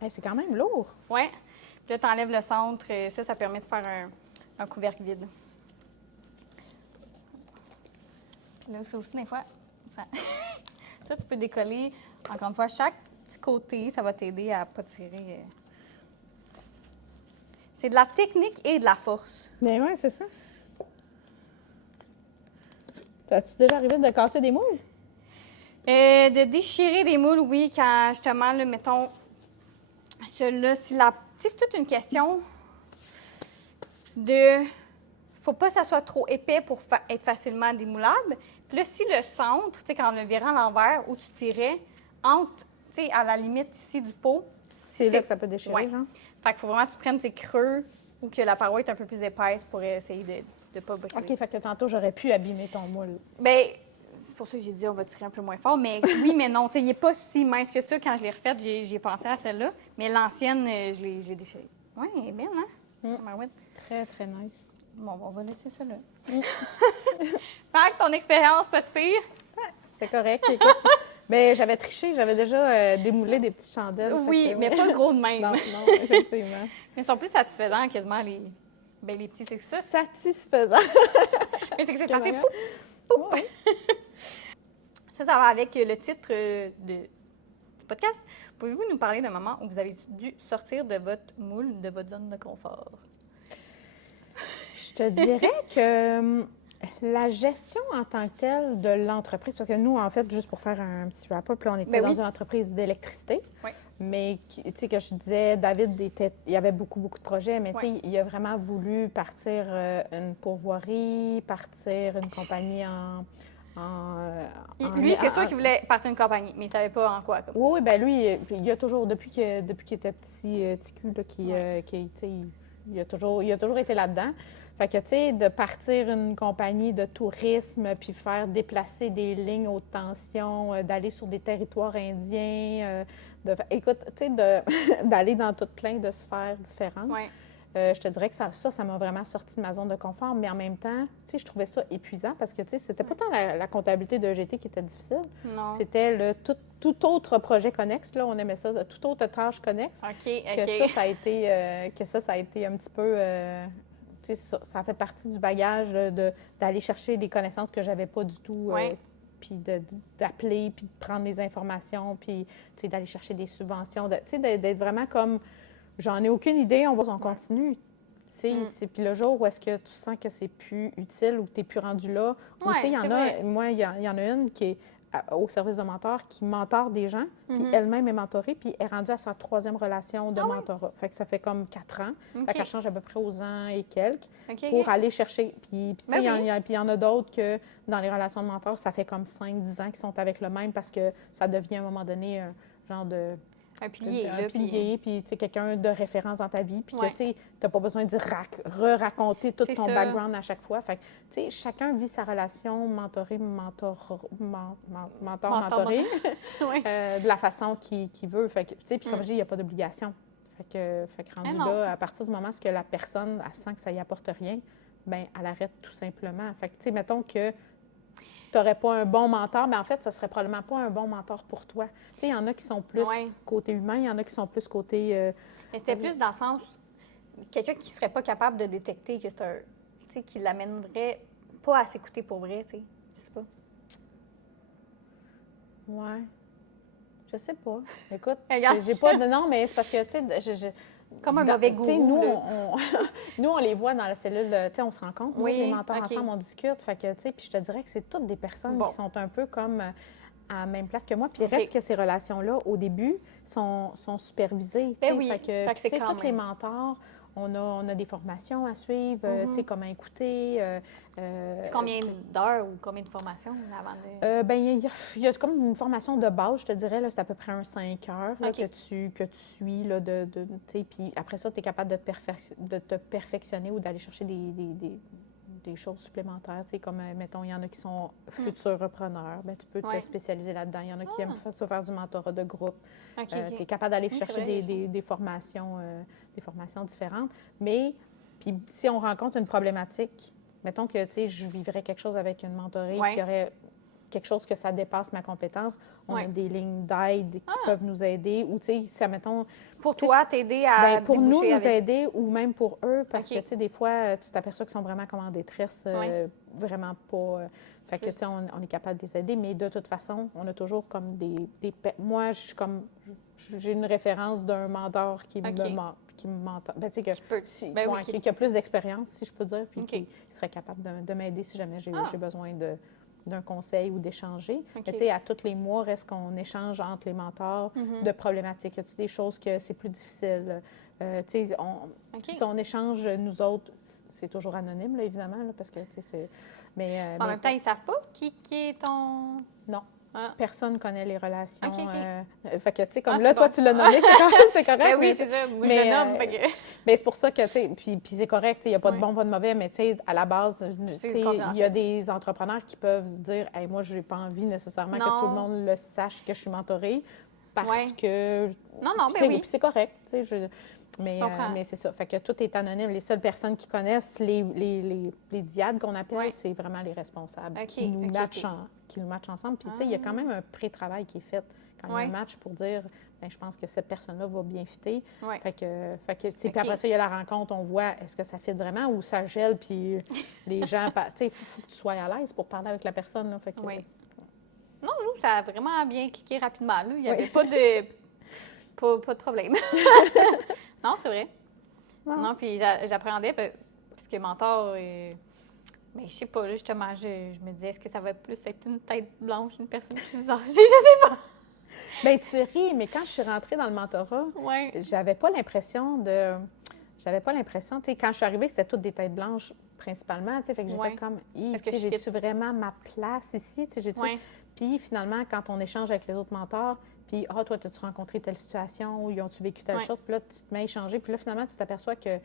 Hey, c'est quand même lourd. ouais. Puis là, tu enlèves le centre. Ça permet de faire un couvercle vide. Puis là, ça aussi, des fois, ça, tu peux décoller. Encore une fois, chaque petit côté, ça va t'aider à ne pas tirer. C'est de la technique et de la force. Mais ouais, c'est ça. T'as-tu déjà arrivé de casser des moules? De déchirer des moules, oui, quand justement, là, mettons, celui-là, c'est toute une question de... Faut pas que ça soit trop épais pour être facilement démoulable. Puis là, si le centre, tu sais, quand on le virait à l'envers, où tu tirais, entre, tu sais, à la limite ici du pot... C'est là que ça peut déchirer, ouais. genre? Fait qu'il faut vraiment que tu prennes tes creux ou que la paroi est un peu plus épaisse pour essayer de ne pas briser. OK, fait que tantôt, j'aurais pu abîmer ton moule. Bien, c'est pour ça que j'ai dit on va tirer un peu moins fort. Mais oui, mais non. Il n'est pas si mince que ça. Quand je l'ai refaite, j'ai pensé à celle-là. Mais l'ancienne, je l'ai déchirée. Oui, elle est belle, hein? Ouais. Très, très nice. Bon, on va laisser ça là. Fait que ton expérience, pas si pire. C'est correct, écoute. Mais j'avais triché, j'avais déjà démoulé des petites chandelles. Oui, mais pas gros de même. Non, effectivement. Mais ils sont plus satisfaisants quasiment, les petits. C'est ça. Satisfaisant. Mais c'est que c'est passé poup, poup. Ça va avec le titre du podcast. Pouvez-vous nous parler d'un moment où vous avez dû sortir de votre moule, de votre zone de confort? Je te dirais que la gestion en tant que telle de l'entreprise, parce que nous, en fait, juste pour faire un petit wrap-up, là, on était dans une entreprise d'électricité. Oui. Mais, tu sais, que je disais, David, il y avait beaucoup, beaucoup de projets, mais tu sais, il a vraiment voulu partir une pourvoirie, partir une compagnie lui, c'est sûr qu'il voulait partir une compagnie, mais il ne savait pas en quoi. Comme. Oui, bien lui, il a toujours, depuis qu'il était petit cul, là, il a toujours été là-dedans. Fait que, tu sais, de partir une compagnie de tourisme, puis faire déplacer des lignes haute tension, d'aller sur des territoires indiens, écoute, tu sais, d'aller dans toutes plein de sphères différentes. Ouais. Je te dirais que ça m'a vraiment sorti de ma zone de confort, mais en même temps, tu sais, je trouvais ça épuisant parce que, tu sais, c'était pas tant la comptabilité de GT qui était difficile. Non. C'était le tout autre projet connexe, là, on aimait ça, toute autre tâche connexe. Que ça a été un petit peu... tu sais, ça fait partie du bagage d'aller chercher des connaissances que j'avais pas du tout. Puis d'appeler, puis de prendre des informations, puis, tu sais, d'aller chercher des subventions. Tu sais, d'être vraiment comme... J'en ai aucune idée, on continue. Tu sais, puis le jour où est-ce que tu sens que c'est plus utile ou que tu n'es plus rendu là, ou tu sais, il y en a une qui est au service de mentor qui mentore des gens, puis elle-même est mentorée, puis elle est rendue à sa 3e relation de mentorat. Fait que ça fait comme 4 ans. Fait qu'elle change à peu près aux ans et quelques pour aller chercher. Puis tu sais, il y en a d'autres que dans les relations de mentor, ça fait comme 5-10 ans qu'ils sont avec le même parce que ça devient à un moment donné un genre de... Un pilier, puis tu sais, quelqu'un de référence dans ta vie, puis que, tu sais, t'as pas besoin de re-raconter tout ton background à chaque fois. Fait que, tu sais, chacun vit sa relation mentoré, mentoré, de la façon qu'il veut. Fait que, tu sais, puis comme je dis, il n'y a pas d'obligation. Fait que rendu là, à partir du moment où la personne, elle sent que ça y apporte rien, bien, elle arrête tout simplement. Fait que, tu sais, mettons que tu n'aurais pas un bon mentor, mais en fait, ce ne serait probablement pas un bon mentor pour toi. Tu sais, il y en a qui sont plus côté humain, il y en a qui sont plus côté... Mais c'était plus dans le sens, quelqu'un qui ne serait pas capable de détecter que c'est un... Tu sais, qui l'amènerait pas à s'écouter pour vrai, tu sais. Je sais pas. Ouais. Je sais pas. Écoute, j'ai pas de... Non, mais c'est parce que, tu sais, comme un mauvais goût. Nous, on les voit dans la cellule, tu sais, on se rencontre, nous, les mentors ensemble, on discute. Fait que, tu sais, puis je te dirais que c'est toutes des personnes qui sont un peu comme à la même place que moi. Puis il reste que ces relations-là, au début, sont supervisées. Ben oui. Fait que, tu sais, tous les mentors, on a des formations à suivre, tu sais, comment écouter. Combien d'heures ou combien de formations avant de... Bien, il y a comme une formation de base, je te dirais, là, c'est à peu près un 5 heures là, que tu suis, là, tu sais, puis après ça, tu es capable de te perfectionner ou d'aller chercher des choses supplémentaires, tu sais, comme, mettons, il y en a qui sont futurs repreneurs, bien, tu peux te spécialiser là-dedans. Il y en a qui aiment faire du mentorat de groupe. Tu es capable d'aller chercher des formations différentes. Mais, puis si on rencontre une problématique, mettons que, tu sais, je vivrais quelque chose avec une mentorée qui aurait quelque chose que ça dépasse ma compétence, on a des lignes d'aide qui peuvent nous aider, ou, tu sais, ça, mettons... Pour toi, t'aider à pour nous aider, ou même pour eux, parce que, tu sais, des fois, tu t'aperçois qu'ils sont vraiment comme en détresse, vraiment pas... fait que, tu sais, on est capable de les aider, mais de toute façon, on a toujours comme moi, je suis comme... J'ai une référence d'un mentor qui m'entend. Ben, tu sais, qui a plus d'expérience, si je peux dire, puis qui serait capable de m'aider si jamais j'ai besoin d'un conseil ou d'échanger. Mais tu sais, à tous les mois, reste qu'on échange entre les mentors de problématiques. Y a-t-il des choses que c'est plus difficile? Tu sais, si on échange, nous autres, c'est toujours anonyme, là, évidemment, là, parce que, tu sais, c'est... en même temps, ils ne savent pas qui est ton... Non. personne ne connaît les relations. OK. Fait que, tu sais, comme là, toi, tu l'as nommé, c'est correct. Ben oui, c'est ça. Moi, je le nomme. Mais c'est pour ça que, tu sais, puis c'est correct, il n'y a pas de bon, pas de mauvais, mais tu sais, à la base, tu sais, il y a des entrepreneurs qui peuvent dire, hey, moi, je n'ai pas envie nécessairement que tout le monde le sache que je suis mentorée parce que. Non, ben oui. Puis c'est correct, tu sais. Mais c'est ça. Fait que tout est anonyme. Les seules personnes qui connaissent les diades qu'on appelle, c'est vraiment les responsables qui nous matchent ensemble. Puis, tu sais, il y a quand même un pré-travail qui est fait quand il y a un match pour dire, bien, je pense que cette personne-là va bien fitter. Fait que tu sais, puis après ça, il y a la rencontre, on voit est-ce que ça fit vraiment ou ça gèle, puis les gens, tu sais, il faut que tu sois à l'aise pour parler avec la personne. Là, fait que, non, ça a vraiment bien cliqué rapidement. Là. Il n'y avait pas de... Pas de problème. Non, c'est vrai. Non, puis j'appréhendais, parce que mentor, mais je sais pas, là, justement, je me disais, est-ce que ça va plus être une tête blanche, une personne plus âgée? Je sais pas. Bien, tu ris, mais quand je suis rentrée dans le mentorat, j'avais pas l'impression, tu sais, quand je suis arrivée, c'était toutes des têtes blanches, principalement, tu sais, fait que j'ai fait comme, j'ai-tu vraiment ma place ici? Tu sais, Puis finalement, quand on échange avec les autres mentors, puis, toi, as-tu rencontré telle situation ou ils ont-tu vécu telle chose? Puis là, tu te mets à échanger. Puis là, finalement, tu t'aperçois que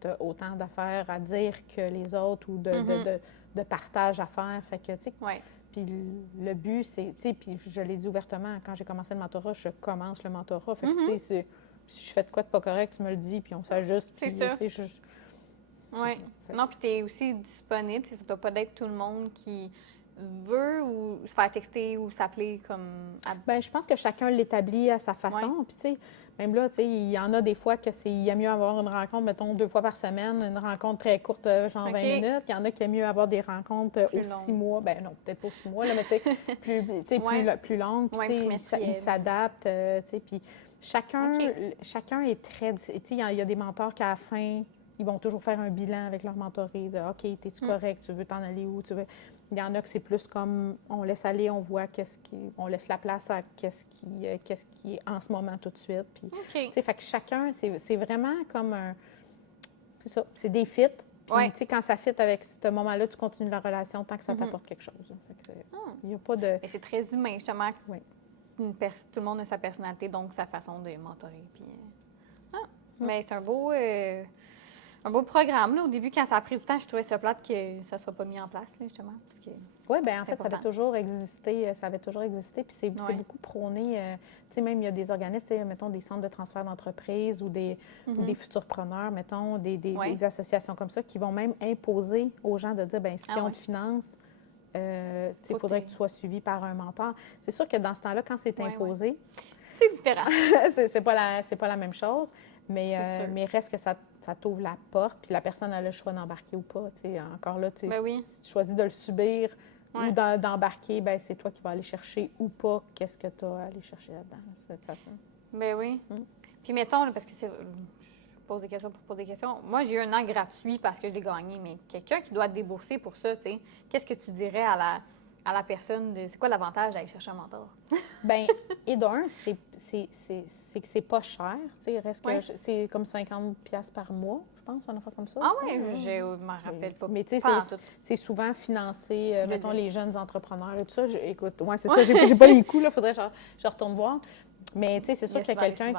tu as autant d'affaires à dire que les autres ou de partage à faire. Fait que, tu sais, puis le but, c'est, tu sais, puis je l'ai dit ouvertement, quand j'ai commencé le mentorat, je commence le mentorat. Fait que, tu sais, si je fais de quoi de pas correct, tu me le dis, puis on s'ajuste. C'est ça. Oui. Non, puis tu es aussi disponible. Ça ne doit pas être tout le monde qui veut ou se faire texter ou s'appeler comme... Bien, je pense que chacun l'établit à sa façon. Puis, tu sais, même là, tu sais, il y en a des fois que il y a mieux avoir une rencontre, mettons, 2 fois par semaine, une rencontre très courte, genre 20 minutes. Il y en a qui aiment mieux avoir des rencontres aux 6 mois. Bien, non, peut-être pas aux 6 mois, là, mais tu sais, plus longues. Puis, tu sais, ils s'adaptent, tu sais, puis chacun est très... Tu sais, il y a des mentors qui, à la fin, ils vont toujours faire un bilan avec leur mentoré de « OK, es-tu correct? Tu veux t'en aller où? Tu veux... » Il y en a que c'est plus comme on laisse aller, on voit on laisse la place à qu'est-ce qui est en ce moment tout de suite. Puis, tu sais, fait que chacun, c'est vraiment comme un... C'est ça, c'est des fits. Puis, tu sais, quand ça fit avec ce moment-là, tu continues la relation tant que ça t'apporte quelque chose. Fait que, il n'y a pas de... Et c'est très humain, justement. Tout le monde a sa personnalité, donc sa façon de mentorer. Puis, mais c'est un beau programme. Là. Au début, quand ça a pris du temps, je trouvais ça plate que ça ne soit pas mis en place, là, justement. Oui, bien en fait, ça avait toujours existé. Puis c'est beaucoup prôné. Tu sais, même il y a des organismes, mettons, des centres de transfert d'entreprise ou des futurpreneurs, mettons, des associations comme ça qui vont même imposer aux gens de dire, bien, si on te finance, il faudrait que tu sois suivi par un mentor. C'est sûr que dans ce temps-là, quand c'est imposé... C'est différent. c'est pas la même chose, mais reste que ça t'ouvre la porte, puis la personne a le choix d'embarquer ou pas. Encore là, si tu choisis de le subir ou d'embarquer, ben c'est toi qui vas aller chercher ou pas qu'est-ce que tu as à aller chercher là-dedans. Ben oui. Puis mettons, là, parce que je pose des questions pour poser des questions. Moi, j'ai eu un an gratuit parce que je l'ai gagné, mais quelqu'un qui doit débourser pour ça, tu sais, qu'est-ce que tu dirais à la personne? C'est quoi l'avantage d'aller chercher un mentor? Bien, et d'un, c'est que c'est pas cher. Il reste que c'est comme 50$ par mois, je pense, on a fait comme ça. Ah oui, je m'en rappelle pas. Mais tu sais, c'est souvent financé, mettons, les jeunes entrepreneurs et tout ça. Écoute, c'est ça, j'ai pas les coûts, il faudrait que je retourne voir. Mais tu sais, c'est sûr qu'il y a quelqu'un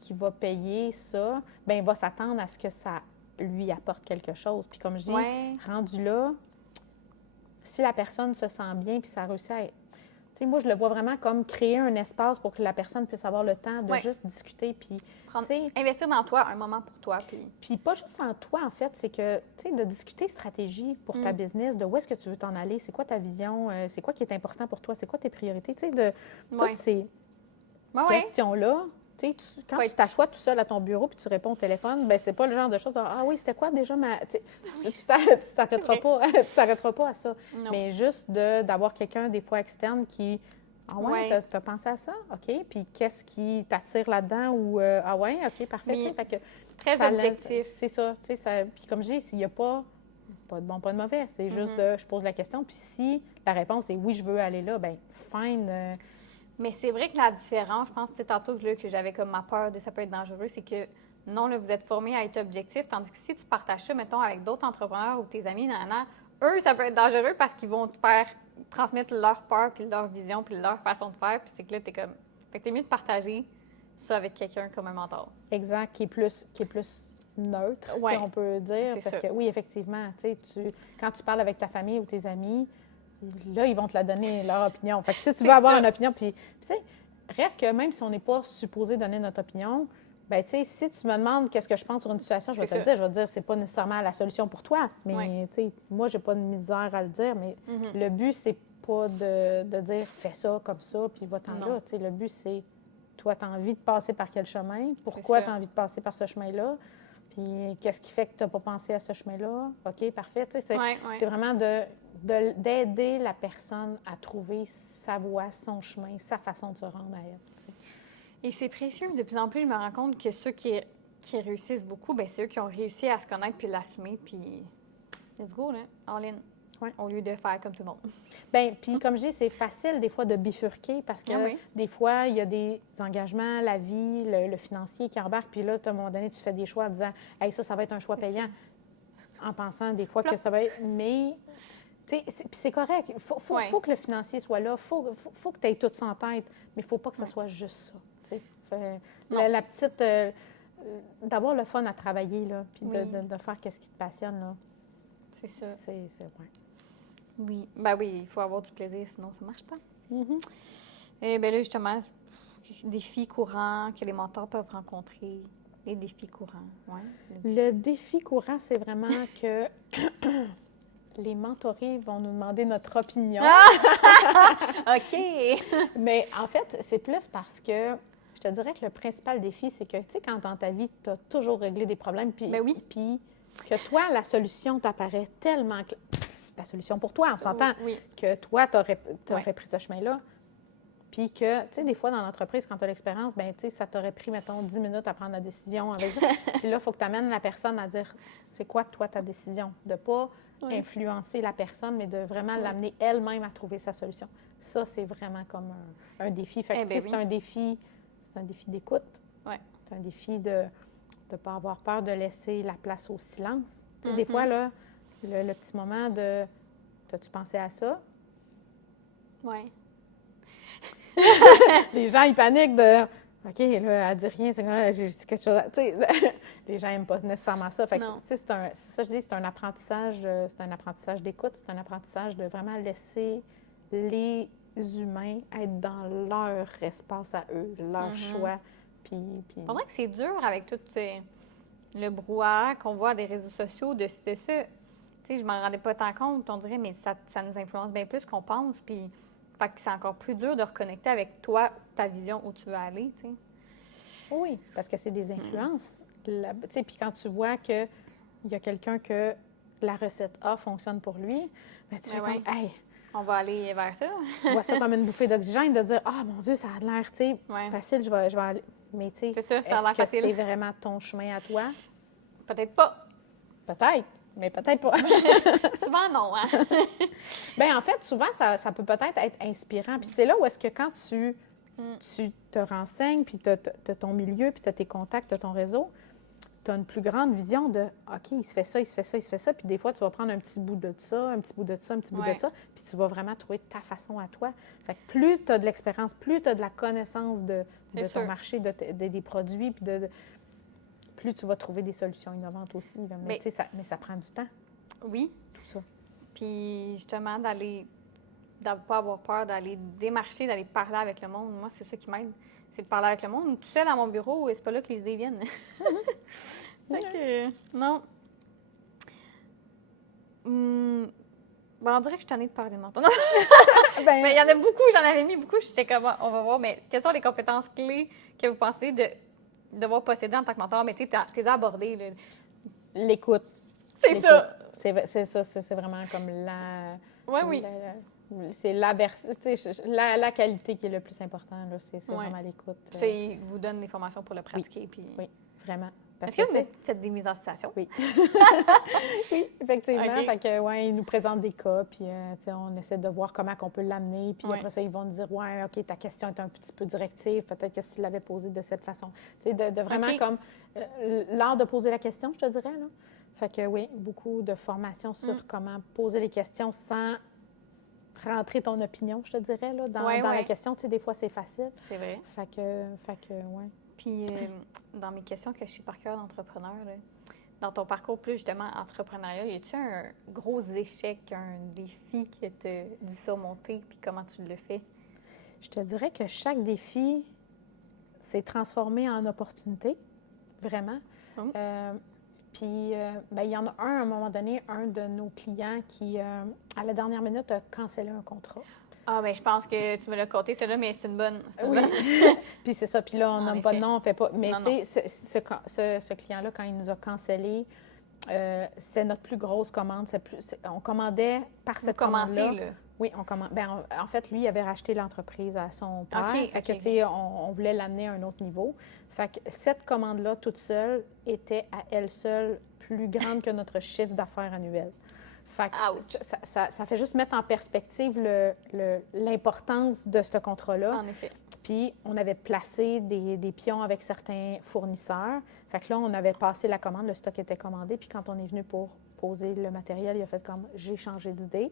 qui va payer ça, bien, il va s'attendre à ce que ça lui apporte quelque chose. Puis comme je dis, rendu là, si la personne se sent bien puis ça réussit à... Tu sais, moi, je le vois vraiment comme créer un espace pour que la personne puisse avoir le temps de juste discuter. Puis, investir dans toi, un moment pour toi. Puis pas juste en toi, en fait, c'est que, tu sais, de discuter stratégie pour ta business, de où est-ce que tu veux t'en aller, c'est quoi ta vision, c'est quoi qui est important pour toi, c'est quoi tes priorités, tu sais, de toutes ces questions-là. Quand tu t'assois tout seul à ton bureau puis tu réponds au téléphone, ben c'est pas le genre de choses de, ah oui, c'était quoi déjà ma... Tu t'arrêteras pas à ça. Non. Mais juste d'avoir quelqu'un, des fois externe, qui... Ah ouais, t'as pensé à ça? OK. Puis qu'est-ce qui t'attire là-dedans? Ou ah ouais, OK, parfait. Fait que très objectif. C'est ça. Puis comme je dis, s'il n'y a pas de bon, pas de mauvais, c'est juste je pose la question. Puis si la réponse est oui, je veux aller là, ben fine. Mais c'est vrai que la différence, je pense que tantôt que j'avais comme ma peur de ça peut être dangereux, c'est que non, là, vous êtes formés à être objectif, tandis que si tu partages ça, mettons, avec d'autres entrepreneurs ou tes amis, eux, ça peut être dangereux parce qu'ils vont te faire transmettent leur peur, puis leur vision, puis leur façon de faire, puis c'est que là, t'es comme... Fait que t'es mieux de partager ça avec quelqu'un comme un mentor. Exact, qui est plus neutre, si on peut dire. Parce que oui, effectivement, quand tu parles avec ta famille ou tes amis, là, ils vont te la donner, leur opinion. Fait que si tu veux avoir une opinion, puis tu sais, reste que même si on n'est pas supposé donner notre opinion, ben tu sais, si tu me demandes qu'est-ce que je pense sur une situation, je vais te le dire. Je vais te dire, c'est pas nécessairement la solution pour toi. Mais tu sais, moi, j'ai pas de misère à le dire. Mais le but, c'est pas de dire, fais ça comme ça, puis va-t'en là. Tu sais, le but, c'est, toi, tu as envie de passer par quel chemin? Pourquoi tu as envie de passer par ce chemin-là? Puis qu'est-ce qui fait que tu n'as pas pensé à ce chemin-là? OK, parfait. Tu sais, c'est vraiment d'aider la personne à trouver sa voie, son chemin, sa façon de se rendre à elle. Tu sais. Et c'est précieux. De plus en plus, je me rends compte que ceux qui réussissent beaucoup, bien, c'est eux qui ont réussi à se connaître puis l'assumer. Puis, let's go, là, all in. Au lieu de faire comme tout le monde. Bien, puis comme je dis, c'est facile des fois de bifurquer parce que des fois, il y a des engagements, la vie, le financier qui embarque, puis là, à un moment donné, tu fais des choix en disant « Hey, ça va être un choix payant », en pensant des fois que ça va être... Mais, tu sais, puis c'est correct. Il faut que le financier soit là, faut que tu aies tout ça en tête, mais il ne faut pas que ce soit juste ça, tu sais. La petite... d'avoir le fun à travailler, là, puis de faire ce qui te passionne, là. C'est ça. C'est Oui. Ben oui, il faut avoir du plaisir, sinon ça ne marche pas. Et bien là, justement, défis courants que les mentors peuvent rencontrer. Les défis courants, oui. Le défi courant, c'est vraiment que les mentorés vont nous demander notre opinion. OK! Mais en fait, c'est plus parce que je te dirais que le principal défi, c'est que, tu sais, quand dans ta vie, tu as toujours réglé des problèmes, puis que toi, la solution t'apparaît tellement... La solution pour toi, on s'entend que toi, tu aurais pris ce chemin-là. Puis que, tu sais, des fois, dans l'entreprise, quand tu as l'expérience, bien, tu sais, ça t'aurait pris, mettons, 10 minutes à prendre la décision avec Puis là, il faut que tu amènes la personne à dire, c'est quoi, toi, ta décision? De ne pas influencer la personne, mais de vraiment l'amener elle-même à trouver sa solution. Ça, c'est vraiment comme un défi. Fait que, c'est un défi d'écoute. C'est un défi de ne pas avoir peur de laisser la place au silence. Tu sais, des fois, là, le petit moment de « T'as-tu pensé à ça? » Oui. Les gens, ils paniquent de « OK, là, elle dit rien, c'est quand j'ai dit quelque chose. » Tu sais, les gens n'aiment pas nécessairement ça. Fait que, c'est ça, je dis, c'est un apprentissage d'écoute, c'est un apprentissage de vraiment laisser les humains être dans leur espace à eux, leur choix. Puis... C'est vrai que c'est dur avec tout le brouhaha qu'on voit des réseaux sociaux, de ça. Tu sais, je m'en rendais pas tant compte, on dirait, mais ça nous influence bien plus qu'on pense. Puis, fait que c'est encore plus dur de reconnecter avec toi, ta vision, où tu veux aller, tu sais. Oui, parce que c'est des influences. Tu sais, puis quand tu vois qu'il y a quelqu'un que la recette A fonctionne pour lui, bien, tu fais comme, hey, on va aller vers ça. Tu vois ça comme une bouffée d'oxygène, de dire, ah, mon Dieu, ça a l'air, tu sais, facile, je vais aller. Mais, tu sais, est-ce que c'est vraiment ton chemin à toi? Peut-être pas. Peut-être. Mais peut-être pas. Souvent, non. Hein? Bien, en fait, souvent, ça peut peut-être être inspirant. Puis c'est là où est-ce que quand tu te renseignes, puis tu as ton milieu, puis tu as tes contacts, tu as ton réseau, tu as une plus grande vision de OK, il se fait ça, il se fait ça, il se fait ça. Puis des fois, tu vas prendre un petit bout de ça, un petit bout de ça, un petit bout de ça, puis tu vas vraiment trouver ta façon à toi. Fait que plus tu as de l'expérience, plus tu as de la connaissance de ton marché, des produits, puis plus tu vas trouver des solutions innovantes aussi. Mais ça prend du temps. Oui. Tout ça. Puis justement, de ne pas avoir peur d'aller démarcher, d'aller parler avec le monde. Moi, c'est ça qui m'aide. C'est de parler avec le monde. Tout seul à mon bureau, c'est pas là que les idées viennent. Non. Ben, on dirait que je suis tannée de parler de menton. Mais il y en a beaucoup, j'en avais mis beaucoup. J'étais comme, on va voir, mais quelles sont les compétences clés que vous pensez de devoir posséder en tant que mentor? Mais tu sais, tu les as abordées. L'écoute. C'est ça. C'est ça, c'est vraiment comme la... Oui. C'est la qualité qui est le plus important, là. C'est vraiment l'écoute. C'est vous donne des formations pour le pratiquer. Oui, vraiment. Est-ce que vous faites des mises en situation? Oui. Oui, effectivement. Okay. Fait que, ils nous présentent des cas, puis on essaie de voir comment on peut l'amener. Puis après ça, ils vont nous dire, OK, ta question est un petit peu directive. Peut-être que s'ils l'avaient posée de cette façon. De vraiment comme l'art de poser la question, je te dirais, là. Fait que oui, beaucoup de formations sur comment poser les questions sans rentrer ton opinion, je te dirais, là, dans la question. Tu sais, des fois, c'est facile. C'est vrai. Fait que ouais. Puis, dans mes questions que je suis par cœur d'entrepreneur, là, dans ton parcours plus justement entrepreneurial, y a-tu un gros échec, un défi que tu as dû surmonter, puis comment tu le fais? Je te dirais que chaque défi s'est transformé en opportunité, vraiment. Puis, il y en a un, à un moment donné, un de nos clients qui, à la dernière minute, a cancellé un contrat. Ah, bien, je pense que tu me l'as conté, celle-là, mais c'est une bonne. Oui. Puis c'est ça. Puis là, on nomme pas de nom, on fait pas. Mais tu sais, ce client-là, quand il nous a cancellé, c'est notre plus grosse commande. On commandait par cette commande-là. Là? Oui, on commande. En fait, lui, il avait racheté l'entreprise à son père. Fait que, tu sais, on voulait l'amener à un autre niveau. Fait que cette commande-là, toute seule, était à elle seule plus grande que notre chiffre d'affaires annuel. Fait que ça fait juste mettre en perspective l'importance de ce contrat-là. En effet. Puis, on avait placé des pions avec certains fournisseurs. Fait que là, on avait passé la commande, le stock était commandé. Puis, quand on est venu pour poser le matériel, il a fait comme « j'ai changé d'idée ».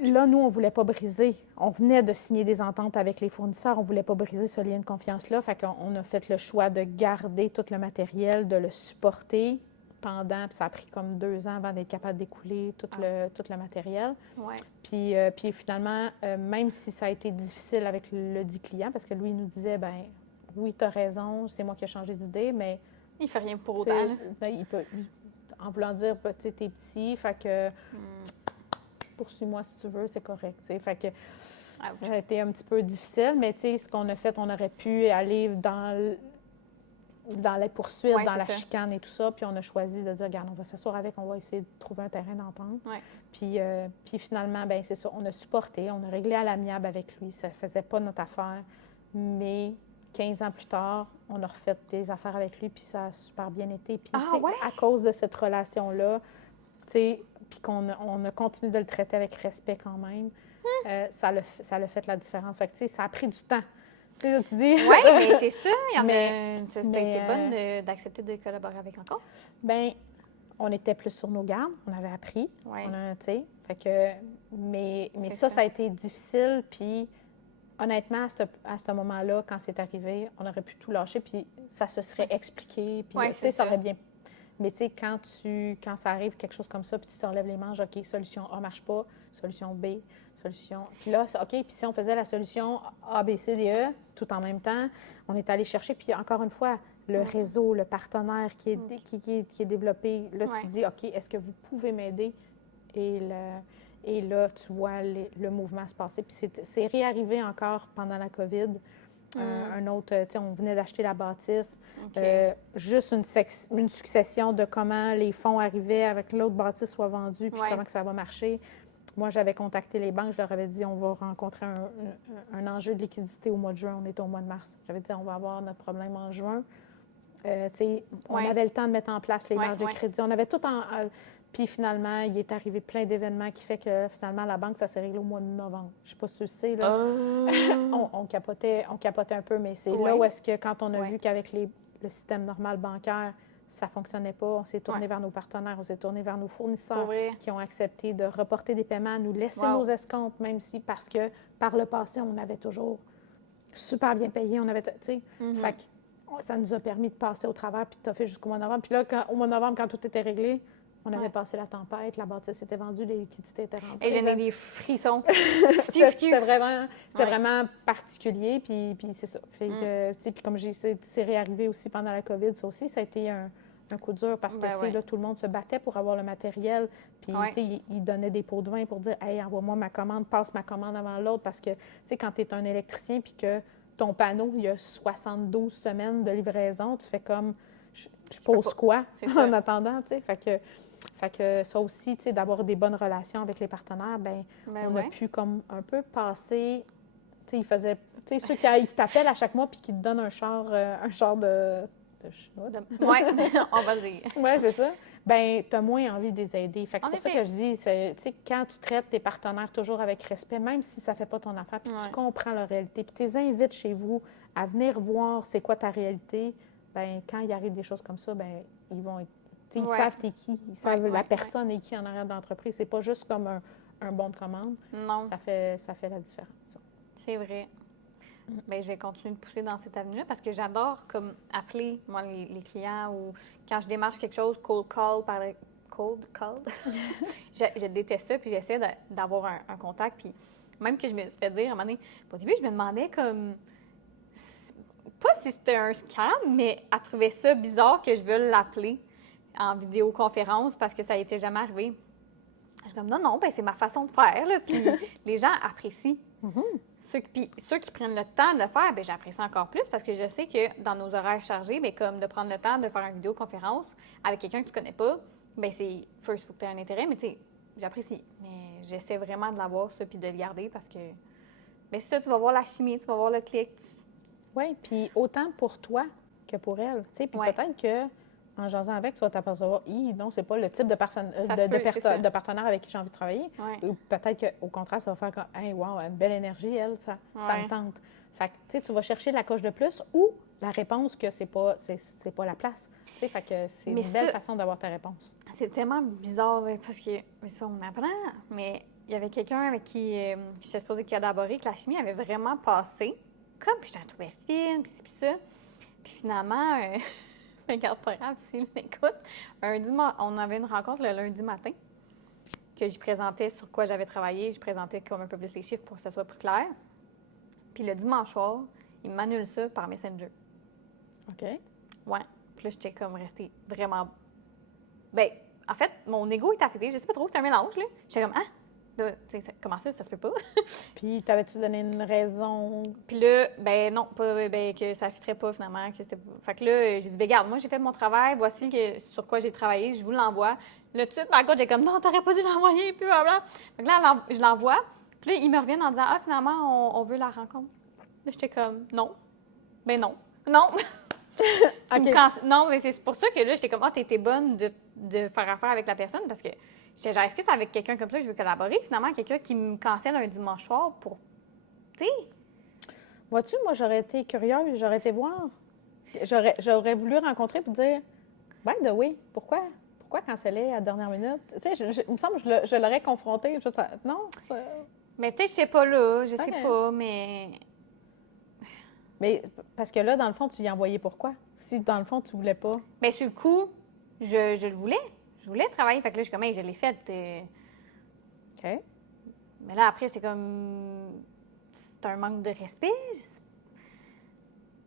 Là, nous, on ne voulait pas briser. On venait de signer des ententes avec les fournisseurs. On ne voulait pas briser ce lien de confiance-là. Fait qu'on a fait le choix de garder tout le matériel, de le supporter pendant, puis ça a pris comme 2 ans avant d'être capable d'écouler tout le matériel. Ouais. Puis finalement, même si ça a été difficile avec le dit client, parce que lui, il nous disait, ben oui, tu as raison, c'est moi qui ai changé d'idée, mais... Il fait rien pour autant. Il peut, en voulant dire, tu sais, t'es petit, fait que poursuis-moi si tu veux, c'est correct, tu sais. Fait que ça a été un petit peu difficile, mais tu sais, ce qu'on a fait, on aurait pu aller dans les poursuites, dans la chicane et tout ça. Puis on a choisi de dire, regarde, on va s'asseoir avec, on va essayer de trouver un terrain d'entente. Ouais. Puis finalement, bien, c'est ça, on a supporté, on a réglé à l'amiable avec lui. Ça ne faisait pas notre affaire. Mais 15 ans plus tard, on a refait des affaires avec lui, puis ça a super bien été. Puis à cause de cette relation-là, tu sais, puis qu'on a continué de le traiter avec respect quand même, ça a fait la différence. Fait que, tu sais, ça a pris du temps. Tu dis... Oui, mais c'est ça. Tu as été bonne d'accepter de collaborer avec encore? Bien, on était plus sur nos gardes. On avait appris. Ouais. Tu sais, fait que... Mais ça a été difficile. Puis, honnêtement, à ce moment-là, quand c'est arrivé, on aurait pu tout lâcher. Puis, ça se serait expliqué. Puis, tu sais, ça aurait bien... Mais tu sais, quand ça arrive, quelque chose comme ça, puis tu te relèves les manches, OK, solution A marche pas, solution B, solution... Puis là, OK, puis si on faisait la solution A, B, C, D, E, tout en même temps, on est allé chercher, puis encore une fois, le réseau, le partenaire qui est développé, là, tu te dis, OK, est-ce que vous pouvez m'aider? Et là, tu vois le mouvement se passer. Puis c'est réarrivé encore pendant la COVID. Un autre, tu sais, on venait d'acheter la bâtisse. Juste une succession de comment les fonds arrivaient avec que l'autre bâtisse soit vendue, puis comment que ça va marcher. Moi, j'avais contacté les banques, je leur avais dit on va rencontrer un enjeu de liquidité au mois de juin, on est au mois de mars. J'avais dit on va avoir notre problème en juin. Tu sais, on avait le temps de mettre en place les marges de crédit. On avait tout puis finalement, il est arrivé plein d'événements qui fait que finalement, la banque, ça s'est réglé au mois de novembre. Je ne sais pas si tu le sais, là. On capotait un peu, mais c'est là où est-ce que quand on a vu qu'avec le système normal bancaire, ça ne fonctionnait pas, on s'est tourné vers nos partenaires, on s'est tourné vers nos fournisseurs qui ont accepté de reporter des paiements, nous laisser nos escomptes, même si, parce que par le passé, on avait toujours super bien payé, on avait, tu sais, fait que ça nous a permis de passer au travers puis de toffer jusqu'au mois de novembre. Puis là, au mois de novembre, quand tout était réglé, on avait passé la tempête, la bâtisse était vendue, les liquidités étaient rentrées. Et j'en ai des frissons. C'était vraiment particulier, puis c'est ça. Puis comme c'est réarrivé aussi pendant la COVID, ça aussi, ça a été un coup dur parce que là, tout le monde se battait pour avoir le matériel. Puis ils donnaient des pots de vin pour dire « Hey, envoie-moi ma commande, passe ma commande avant l'autre. » Parce que, tu sais, quand tu es un électricien puis que ton panneau, il y a 72 semaines de livraison, tu fais comme je pose quoi en attendant, tu sais. Fait que ça aussi, tu sais, d'avoir des bonnes relations avec les partenaires, on a pu comme un peu passer, tu sais, ils faisaient, tu sais, ceux qui t'appellent à chaque mois puis qui te donnent un char de chinois. Oui, on va le dire. Oui, c'est ça. Bien, tu as moins envie de les aider. Fait que c'est pour ça que je dis, tu sais, quand tu traites tes partenaires toujours avec respect, même si ça ne fait pas ton affaire, puis tu comprends leur réalité, puis tu les invites chez vous à venir voir c'est quoi ta réalité, bien, quand il arrive des choses comme ça, bien, ils vont être... Ils savent t'es qui, ils savent la personne est qui en arrière de l'entreprise. C'est pas juste comme un bon de commande, Non. ça fait la différence. C'est vrai. Bien, je vais continuer de pousser dans cette avenue-là parce que j'adore comme appeler, moi, les clients ou quand je démarche quelque chose, cold call, cold call. je déteste ça, puis j'essaie d'avoir un contact. Puis même que je me suis fait dire, à un moment donné, au début, je me demandais comme, pas si c'était un scam, mais elle trouvait ça bizarre que je veuille l'appeler en vidéoconférence parce que ça n'était jamais arrivé. Je suis comme, non, ben c'est ma façon de faire, là, puis les gens apprécient. Ceux qui prennent le temps de le faire, bien, j'apprécie encore plus parce que je sais que dans nos horaires chargés, bien, comme de prendre le temps de faire une vidéoconférence avec quelqu'un que tu connais pas, bien, c'est first, il faut que tu aies un intérêt, mais tu sais, j'apprécie. Mais j'essaie vraiment de l'avoir, ça, puis de le garder parce que, bien, c'est ça, tu vas voir la chimie, tu vas voir le clic. Oui, puis autant pour toi que pour elle. Tu sais, puis peut-être que en jasant avec, tu vas t'apercevoir, non, c'est pas le type de partenaire avec qui j'ai envie de travailler. Ouais. Ou peut-être qu'au contraire, ça va faire comme, hey, wow, une belle énergie, elle, ça me tente. Fait que, tu sais, tu vas chercher la coche de plus ou la réponse que c'est pas la place. Tu sais, fait que c'est une belle façon d'avoir ta réponse. C'est tellement bizarre, parce que, ça, on apprend, mais il y avait quelqu'un avec qui j'étais supposée collaborer, que la chimie avait vraiment passé. Comme je la trouvais fine, puis ça. Puis finalement, regarde pas grave s'il m'écoute. On avait une rencontre le lundi matin que je présentais sur quoi j'avais travaillé. Je présentais comme un peu plus les chiffres pour que ça soit plus clair. Puis le dimanche soir, il m'annule ça par Messenger. OK. Ouais. Puis là, j'étais comme restée vraiment... Bien, en fait, mon ego est affecté. Je sais pas trop, c'est un mélange, là. J'étais comme, comment ça se peut pas? Puis, t'avais-tu donné une raison? Puis là, ben non, que ça ne fitterait pas finalement. Fait que là, j'ai dit, ben regarde, moi j'ai fait mon travail, voici sur quoi j'ai travaillé, je vous l'envoie. Là, tout de suite, par contre, j'ai comme, non, t'aurais pas dû l'envoyer, puis blablabla. Fait que là, je l'envoie. Puis là, ils me reviennent en disant, finalement, on veut la rencontre. Là, j'étais comme, non. Ben non. Non. Non, mais c'est pour ça que là, j'étais comme, t'étais bonne de faire affaire avec la personne parce que j'étais genre, est-ce que c'est avec quelqu'un comme ça que je veux collaborer? Finalement, quelqu'un qui me cancelle un dimanche soir pour. Tu sais? Vois-tu, moi, j'aurais été curieuse, j'aurais été voir. J'aurais voulu rencontrer et dire, by the way, pourquoi canceller à la dernière minute? Tu sais, il me semble que je l'aurais confronté. Non? Mais peut-être, je sais pas là, je sais pas, mais. Mais parce que là, dans le fond, tu y envoyais pourquoi? Si, dans le fond, tu voulais pas. Bien, sur le coup, je le voulais. Je voulais travailler. Fait que là, je suis comme, hey, je l'ai fait. OK. Mais là, après, c'est comme. C'est un manque de respect.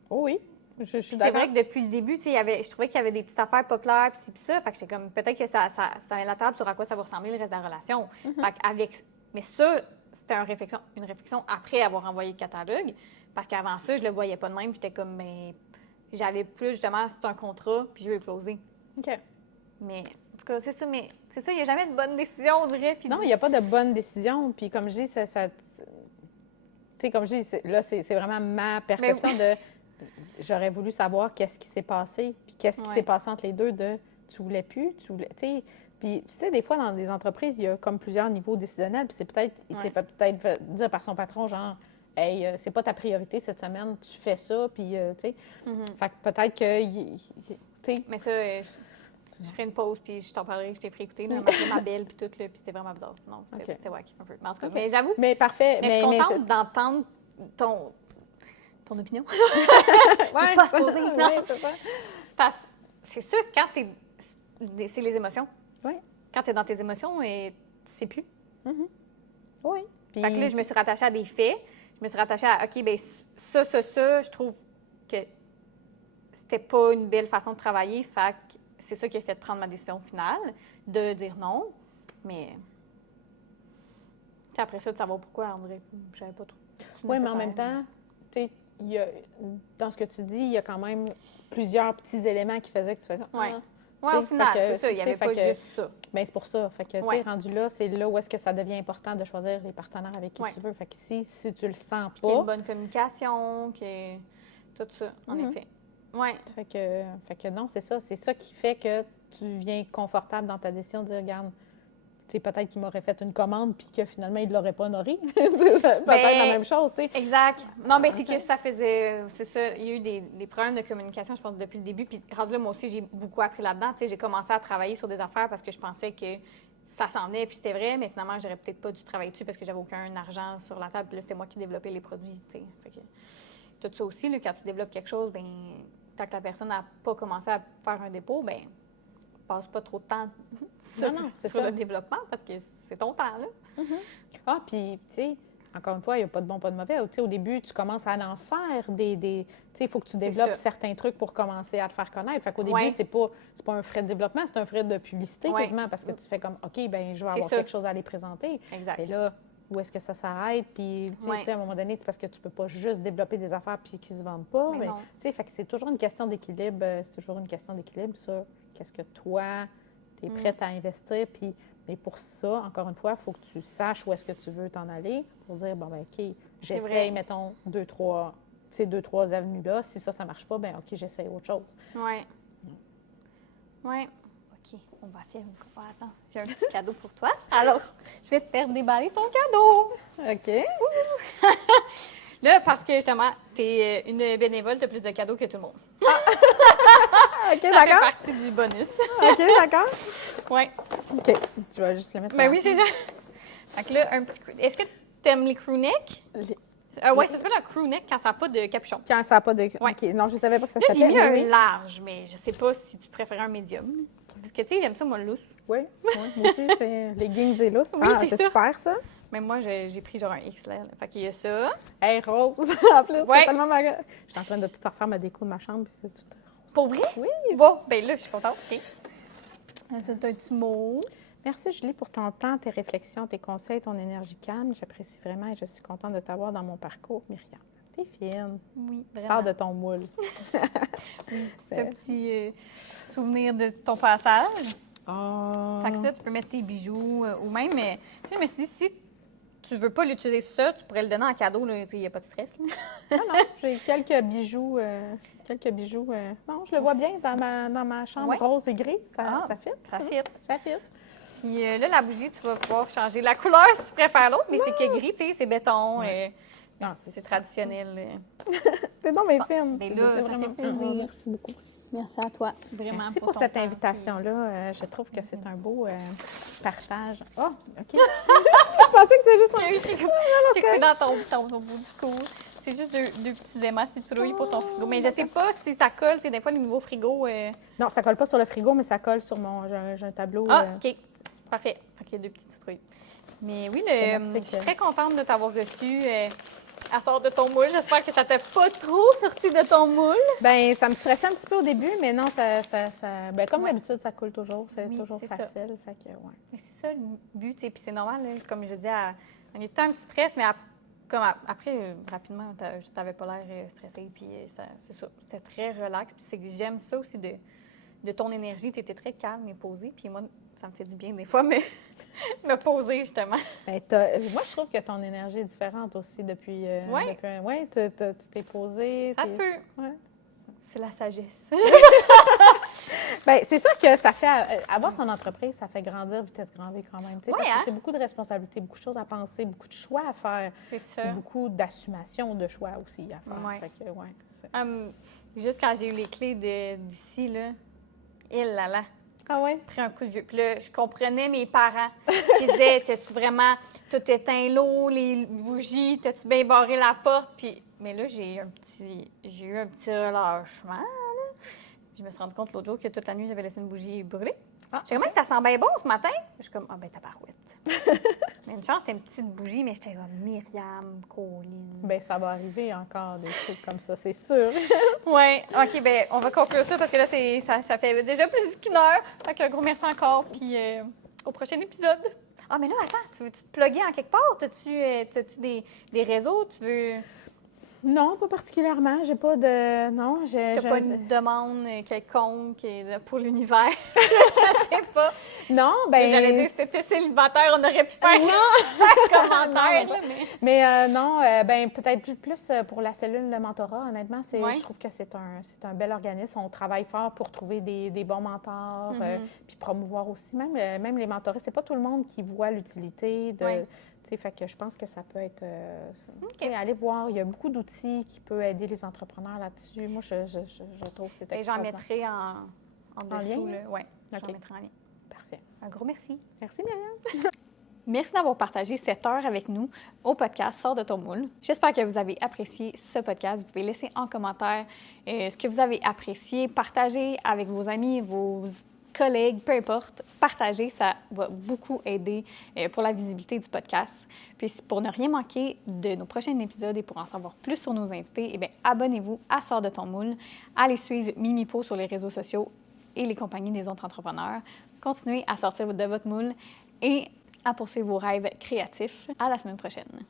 Oh oui, je suis C'est d'accord. vrai que depuis le début, je trouvais qu'il y avait des petites affaires pas claires, puis ça. Fait que j'étais comme, peut-être que ça met la table sur à quoi ça va ressembler le reste de la relation. Mais ça, c'était une réflexion après avoir envoyé le catalogue. Parce qu'avant ça, je le voyais pas de même. J'étais comme, mais j'allais plus, justement, c'est un contrat, puis je veux le closer. OK. Mais, en tout cas, c'est ça, il n'y a jamais de bonne décision, on dirait. Non, il n'y a pas de bonne décision. Puis comme je dis, tu sais, comme je dis, là, c'est vraiment ma perception de... J'aurais voulu savoir qu'est-ce qui s'est passé, puis qu'est-ce qui s'est passé entre les deux de tu voulais plus, tu voulais, tu sais. Puis, tu sais, des fois, dans des entreprises, il y a comme plusieurs niveaux décisionnels, puis il s'est peut-être dire par son patron, genre, hey, c'est pas ta priorité cette semaine, tu fais ça, puis, tu sais. Fait que peut-être que, tu sais. Mais ça, je ferai une pause, puis je t'en parlerai, je t'ai fait écouter, ma belle, puis tout, là, puis c'était vraiment bizarre. Non, c'était wack, un peu. Mais en tout cas, mais j'avoue. Mais parfait. Mais je suis contente d'entendre ton opinion. Ouais, pas se poser. Non, c'est ça. Parce que c'est sûr, quand c'est les émotions. Oui. Quand tu es dans tes émotions, tu sais plus. Oui. Puis... Fait que là, je me suis rattachée à des faits. Je me suis rattachée à, OK, bien, ça, je trouve que c'était pas une belle façon de travailler. Fait que c'est ça qui a fait prendre ma décision finale, de dire non. Mais après ça, de savoir pourquoi, on dirait, je savais pas trop. Oui, mais en même temps, tu sais, dans ce que tu dis, il y a quand même plusieurs petits éléments qui faisaient que tu faisais comme... Oui, au final, c'est ça. Il n'y avait pas juste ça. Bien, c'est pour ça. Fait que, tu sais, rendu là, c'est là où est-ce que ça devient important de choisir les partenaires avec qui tu veux. Fait que si tu le sens pas... Qu'il y ait une bonne communication, que tout ça, en effet. Oui. Fait que non, c'est ça. C'est ça qui fait que tu viens confortable dans ta décision de dire, regarde, tu sais, peut-être qu'il m'aurait fait une commande puis que finalement, il ne l'aurait pas honorée. Peut-être la même chose, tu sais. Exact. Non, mais c'est que ça faisait... C'est ça, il y a eu des problèmes de communication, je pense, depuis le début. Puis rendu là, moi aussi, j'ai beaucoup appris là-dedans. Tu sais, j'ai commencé à travailler sur des affaires parce que je pensais que ça s'en venait, puis c'était vrai, mais finalement, j'aurais peut-être pas dû travailler dessus parce que j'avais aucun argent sur la table. Puis là, c'était moi qui développais les produits, tu sais. Fait que tout ça aussi, là, quand tu développes quelque chose, bien, tant que la personne n'a pas commencé à faire un dépôt, bien, passe pas trop de temps sur, sur le développement parce que c'est ton temps, là. Ah, puis, tu sais, encore une fois, il n'y a pas de bon, pas de mauvais. Tu sais, au début, tu commences à en faire tu sais, il faut que tu développes certains trucs pour commencer à te faire connaître. Fait qu'au début, c'est pas un frais de développement, c'est un frais de publicité quasiment parce que tu fais comme, OK, ben je vais avoir quelque chose à aller présenter. Exact. Et là, où est-ce que ça s'arrête? Puis, tu sais, à un moment donné, c'est parce que tu peux pas juste développer des affaires puis qu'ils se vendent pas. Mais tu sais, fait que c'est toujours une question d'équilibre. C'est toujours une question d'équilibre, ça. Qu'est-ce que toi, tu es prête à investir? Puis, mais pour ça, encore une fois, il faut que tu saches où est-ce que tu veux t'en aller pour dire, bon, ben OK, j'essaye, mettons, ces 2-3 avenues-là. Si ça ne marche pas, ben OK, j'essaye autre chose. Oui. Oui. OK, on va faire attends, j'ai un petit cadeau pour toi. Alors, je vais te faire déballer ton cadeau. OK. Là, parce que justement, tu es une bénévole, tu as plus de cadeaux que tout le monde. OK, ça d'accord. fait partie du bonus. OK, d'accord. Oui. OK, je vais juste le mettre. Ben oui, c'est ça. Fait que là, un petit coup. Est-ce que tu aimes les crewnecks? Oui, ça s'appelle un crewneck quand ça n'a pas de capuchon. Quand ça n'a pas de. Ouais. OK, non, je ne savais pas que ça là, s'appelait. J'ai mis un large, mais je sais pas si tu préfères un médium. Parce que, tu sais, j'aime ça, moi, le lousse. Oui, moi aussi, c'est leggings et lousses. Oui, c'est super, ça. Mais moi, j'ai pris genre un XL. Fait qu'il y a ça. Hey, rose, en plus, c'est tellement marrant. Je suis en train de tout refaire ma déco de ma chambre, puis c'est tout rose. Pour vrai? Oui. Bon, ben là, je suis contente. OK. C'est un petit mot. Merci, Julie, pour ton temps, tes réflexions, tes conseils, ton énergie calme. J'apprécie vraiment et je suis contente de t'avoir dans mon parcours, Myriam. T'es fine. Oui, vraiment. Sors de ton moule. C'est un petit souvenir de ton passage. Oh. Fait que ça, tu peux mettre tes bijoux ou même, tu sais, je me suis dit, si tu veux pas l'utiliser ça, tu pourrais le donner en cadeau, il n'y a pas de stress. Là. Non, j'ai quelques bijoux. Non, je le vois bien dans ma chambre rose et gris. Ça fit. Ça fit. Ça fit. Puis là, la bougie, tu vas pouvoir changer la couleur si tu préfères l'autre, mais c'est que gris, tu sais, c'est béton. C'est traditionnel. T'es donc mes fines. Mais là, ça fait plaisir. Merci beaucoup. Merci à toi. Vraiment. Merci pour cette invitation-là. Je trouve que c'est un beau partage. Oh, OK. Je pensais que c'était juste un... J'ai cru dans ton beau discours. C'est juste deux petits aimants citrouilles pour ton frigo. Mais je sais pas si ça colle. Tu sais, des fois, les nouveaux frigos... Non, ça colle pas sur le frigo, mais ça colle sur mon... J'ai un tableau. Ah, OK. Parfait. Fait qu'il y a deux petites citrouilles. Mais oui, je suis très contente de t'avoir reçu. À sort de ton moule. J'espère que ça t'a pas trop sorti de ton moule. Bien, ça me stressait un petit peu au début, mais non, ben, comme d'habitude, ça coule toujours. C'est toujours facile. Fait que, c'est ça le but, tu sais. Puis c'est normal, là, comme je dis, on était un petit stress, mais après, rapidement, tu n'avais pas l'air stressé. Puis c'est ça. C'était très relax. Puis c'est que j'aime ça aussi de ton énergie. Tu étais très calme et posée. Puis moi, ça me fait du bien des fois, mais me poser, justement. Ben, moi, je trouve que ton énergie est différente aussi depuis... Oui, tu t'es posée. Ça se peut. Ouais. C'est la sagesse. Bien, c'est sûr que ça fait... avoir son entreprise, ça fait grandir vitesse grand V quand même. Parce que c'est beaucoup de responsabilités, beaucoup de choses à penser, beaucoup de choix à faire. C'est ça. Puis beaucoup d'assumation de choix aussi à faire. Ouais. Fait que, juste quand j'ai eu les clés d'ici, là, là. Ah ouais? Pris un coup de vieux. Puis là, je comprenais mes parents qui disaient, t'as-tu vraiment tout éteint l'eau, les bougies, t'as-tu bien barré la porte? Puis, mais là, j'ai eu un petit relâchement. Là. Je me suis rendu compte l'autre jour que toute la nuit, j'avais laissé une bougie brûlée. J'ai remarqué que ça sent bien bon ce matin. Je suis comme, tabarouette. Mais une chance, c'était une petite bougie, mais j'étais comme Myriam, Colline. Bien, ça va arriver encore des trucs comme ça, c'est sûr. Oui, OK, bien, on va conclure ça parce que là, ça fait déjà plus d'une heure. Fait qu'un gros merci encore, puis au prochain épisode. Ah, mais là, attends, tu veux-tu te plugger en quelque part? T'as-tu des réseaux? Tu veux... Non, pas particulièrement. J'ai pas de... Non, T'as pas une demande quelconque pour l'univers? Je sais pas. Non, ben... J'allais dire que si t'étais célibataire, on aurait pu faire un commentaire. Mais non, ben peut-être plus pour la cellule de mentorat, honnêtement. Je trouve que c'est un bel organisme. On travaille fort pour trouver des bons mentors, puis promouvoir aussi. Même les mentoristes, c'est pas tout le monde qui voit l'utilité de... Fait que je pense que ça peut être... Allez voir, il y a beaucoup d'outils qui peuvent aider les entrepreneurs là-dessus. Moi, je trouve que c'est extraordinaire. J'en mettrai en dessous. Lien? Oui, j'en mettrai en lien. Parfait. Un gros merci. Merci, Myriam. Merci d'avoir partagé cette heure avec nous au podcast Sors de ton moule. J'espère que vous avez apprécié ce podcast. Vous pouvez laisser en commentaire ce que vous avez apprécié, partager avec vos amis, vos collègues, peu importe. Partagez, ça va beaucoup aider pour la visibilité du podcast. Puis pour ne rien manquer de nos prochains épisodes et pour en savoir plus sur nos invités, eh bien, abonnez-vous à Sors de ton moule. Allez suivre Mimipo sur les réseaux sociaux et les compagnies des autres entrepreneurs. Continuez à sortir de votre moule et à poursuivre vos rêves créatifs. À la semaine prochaine.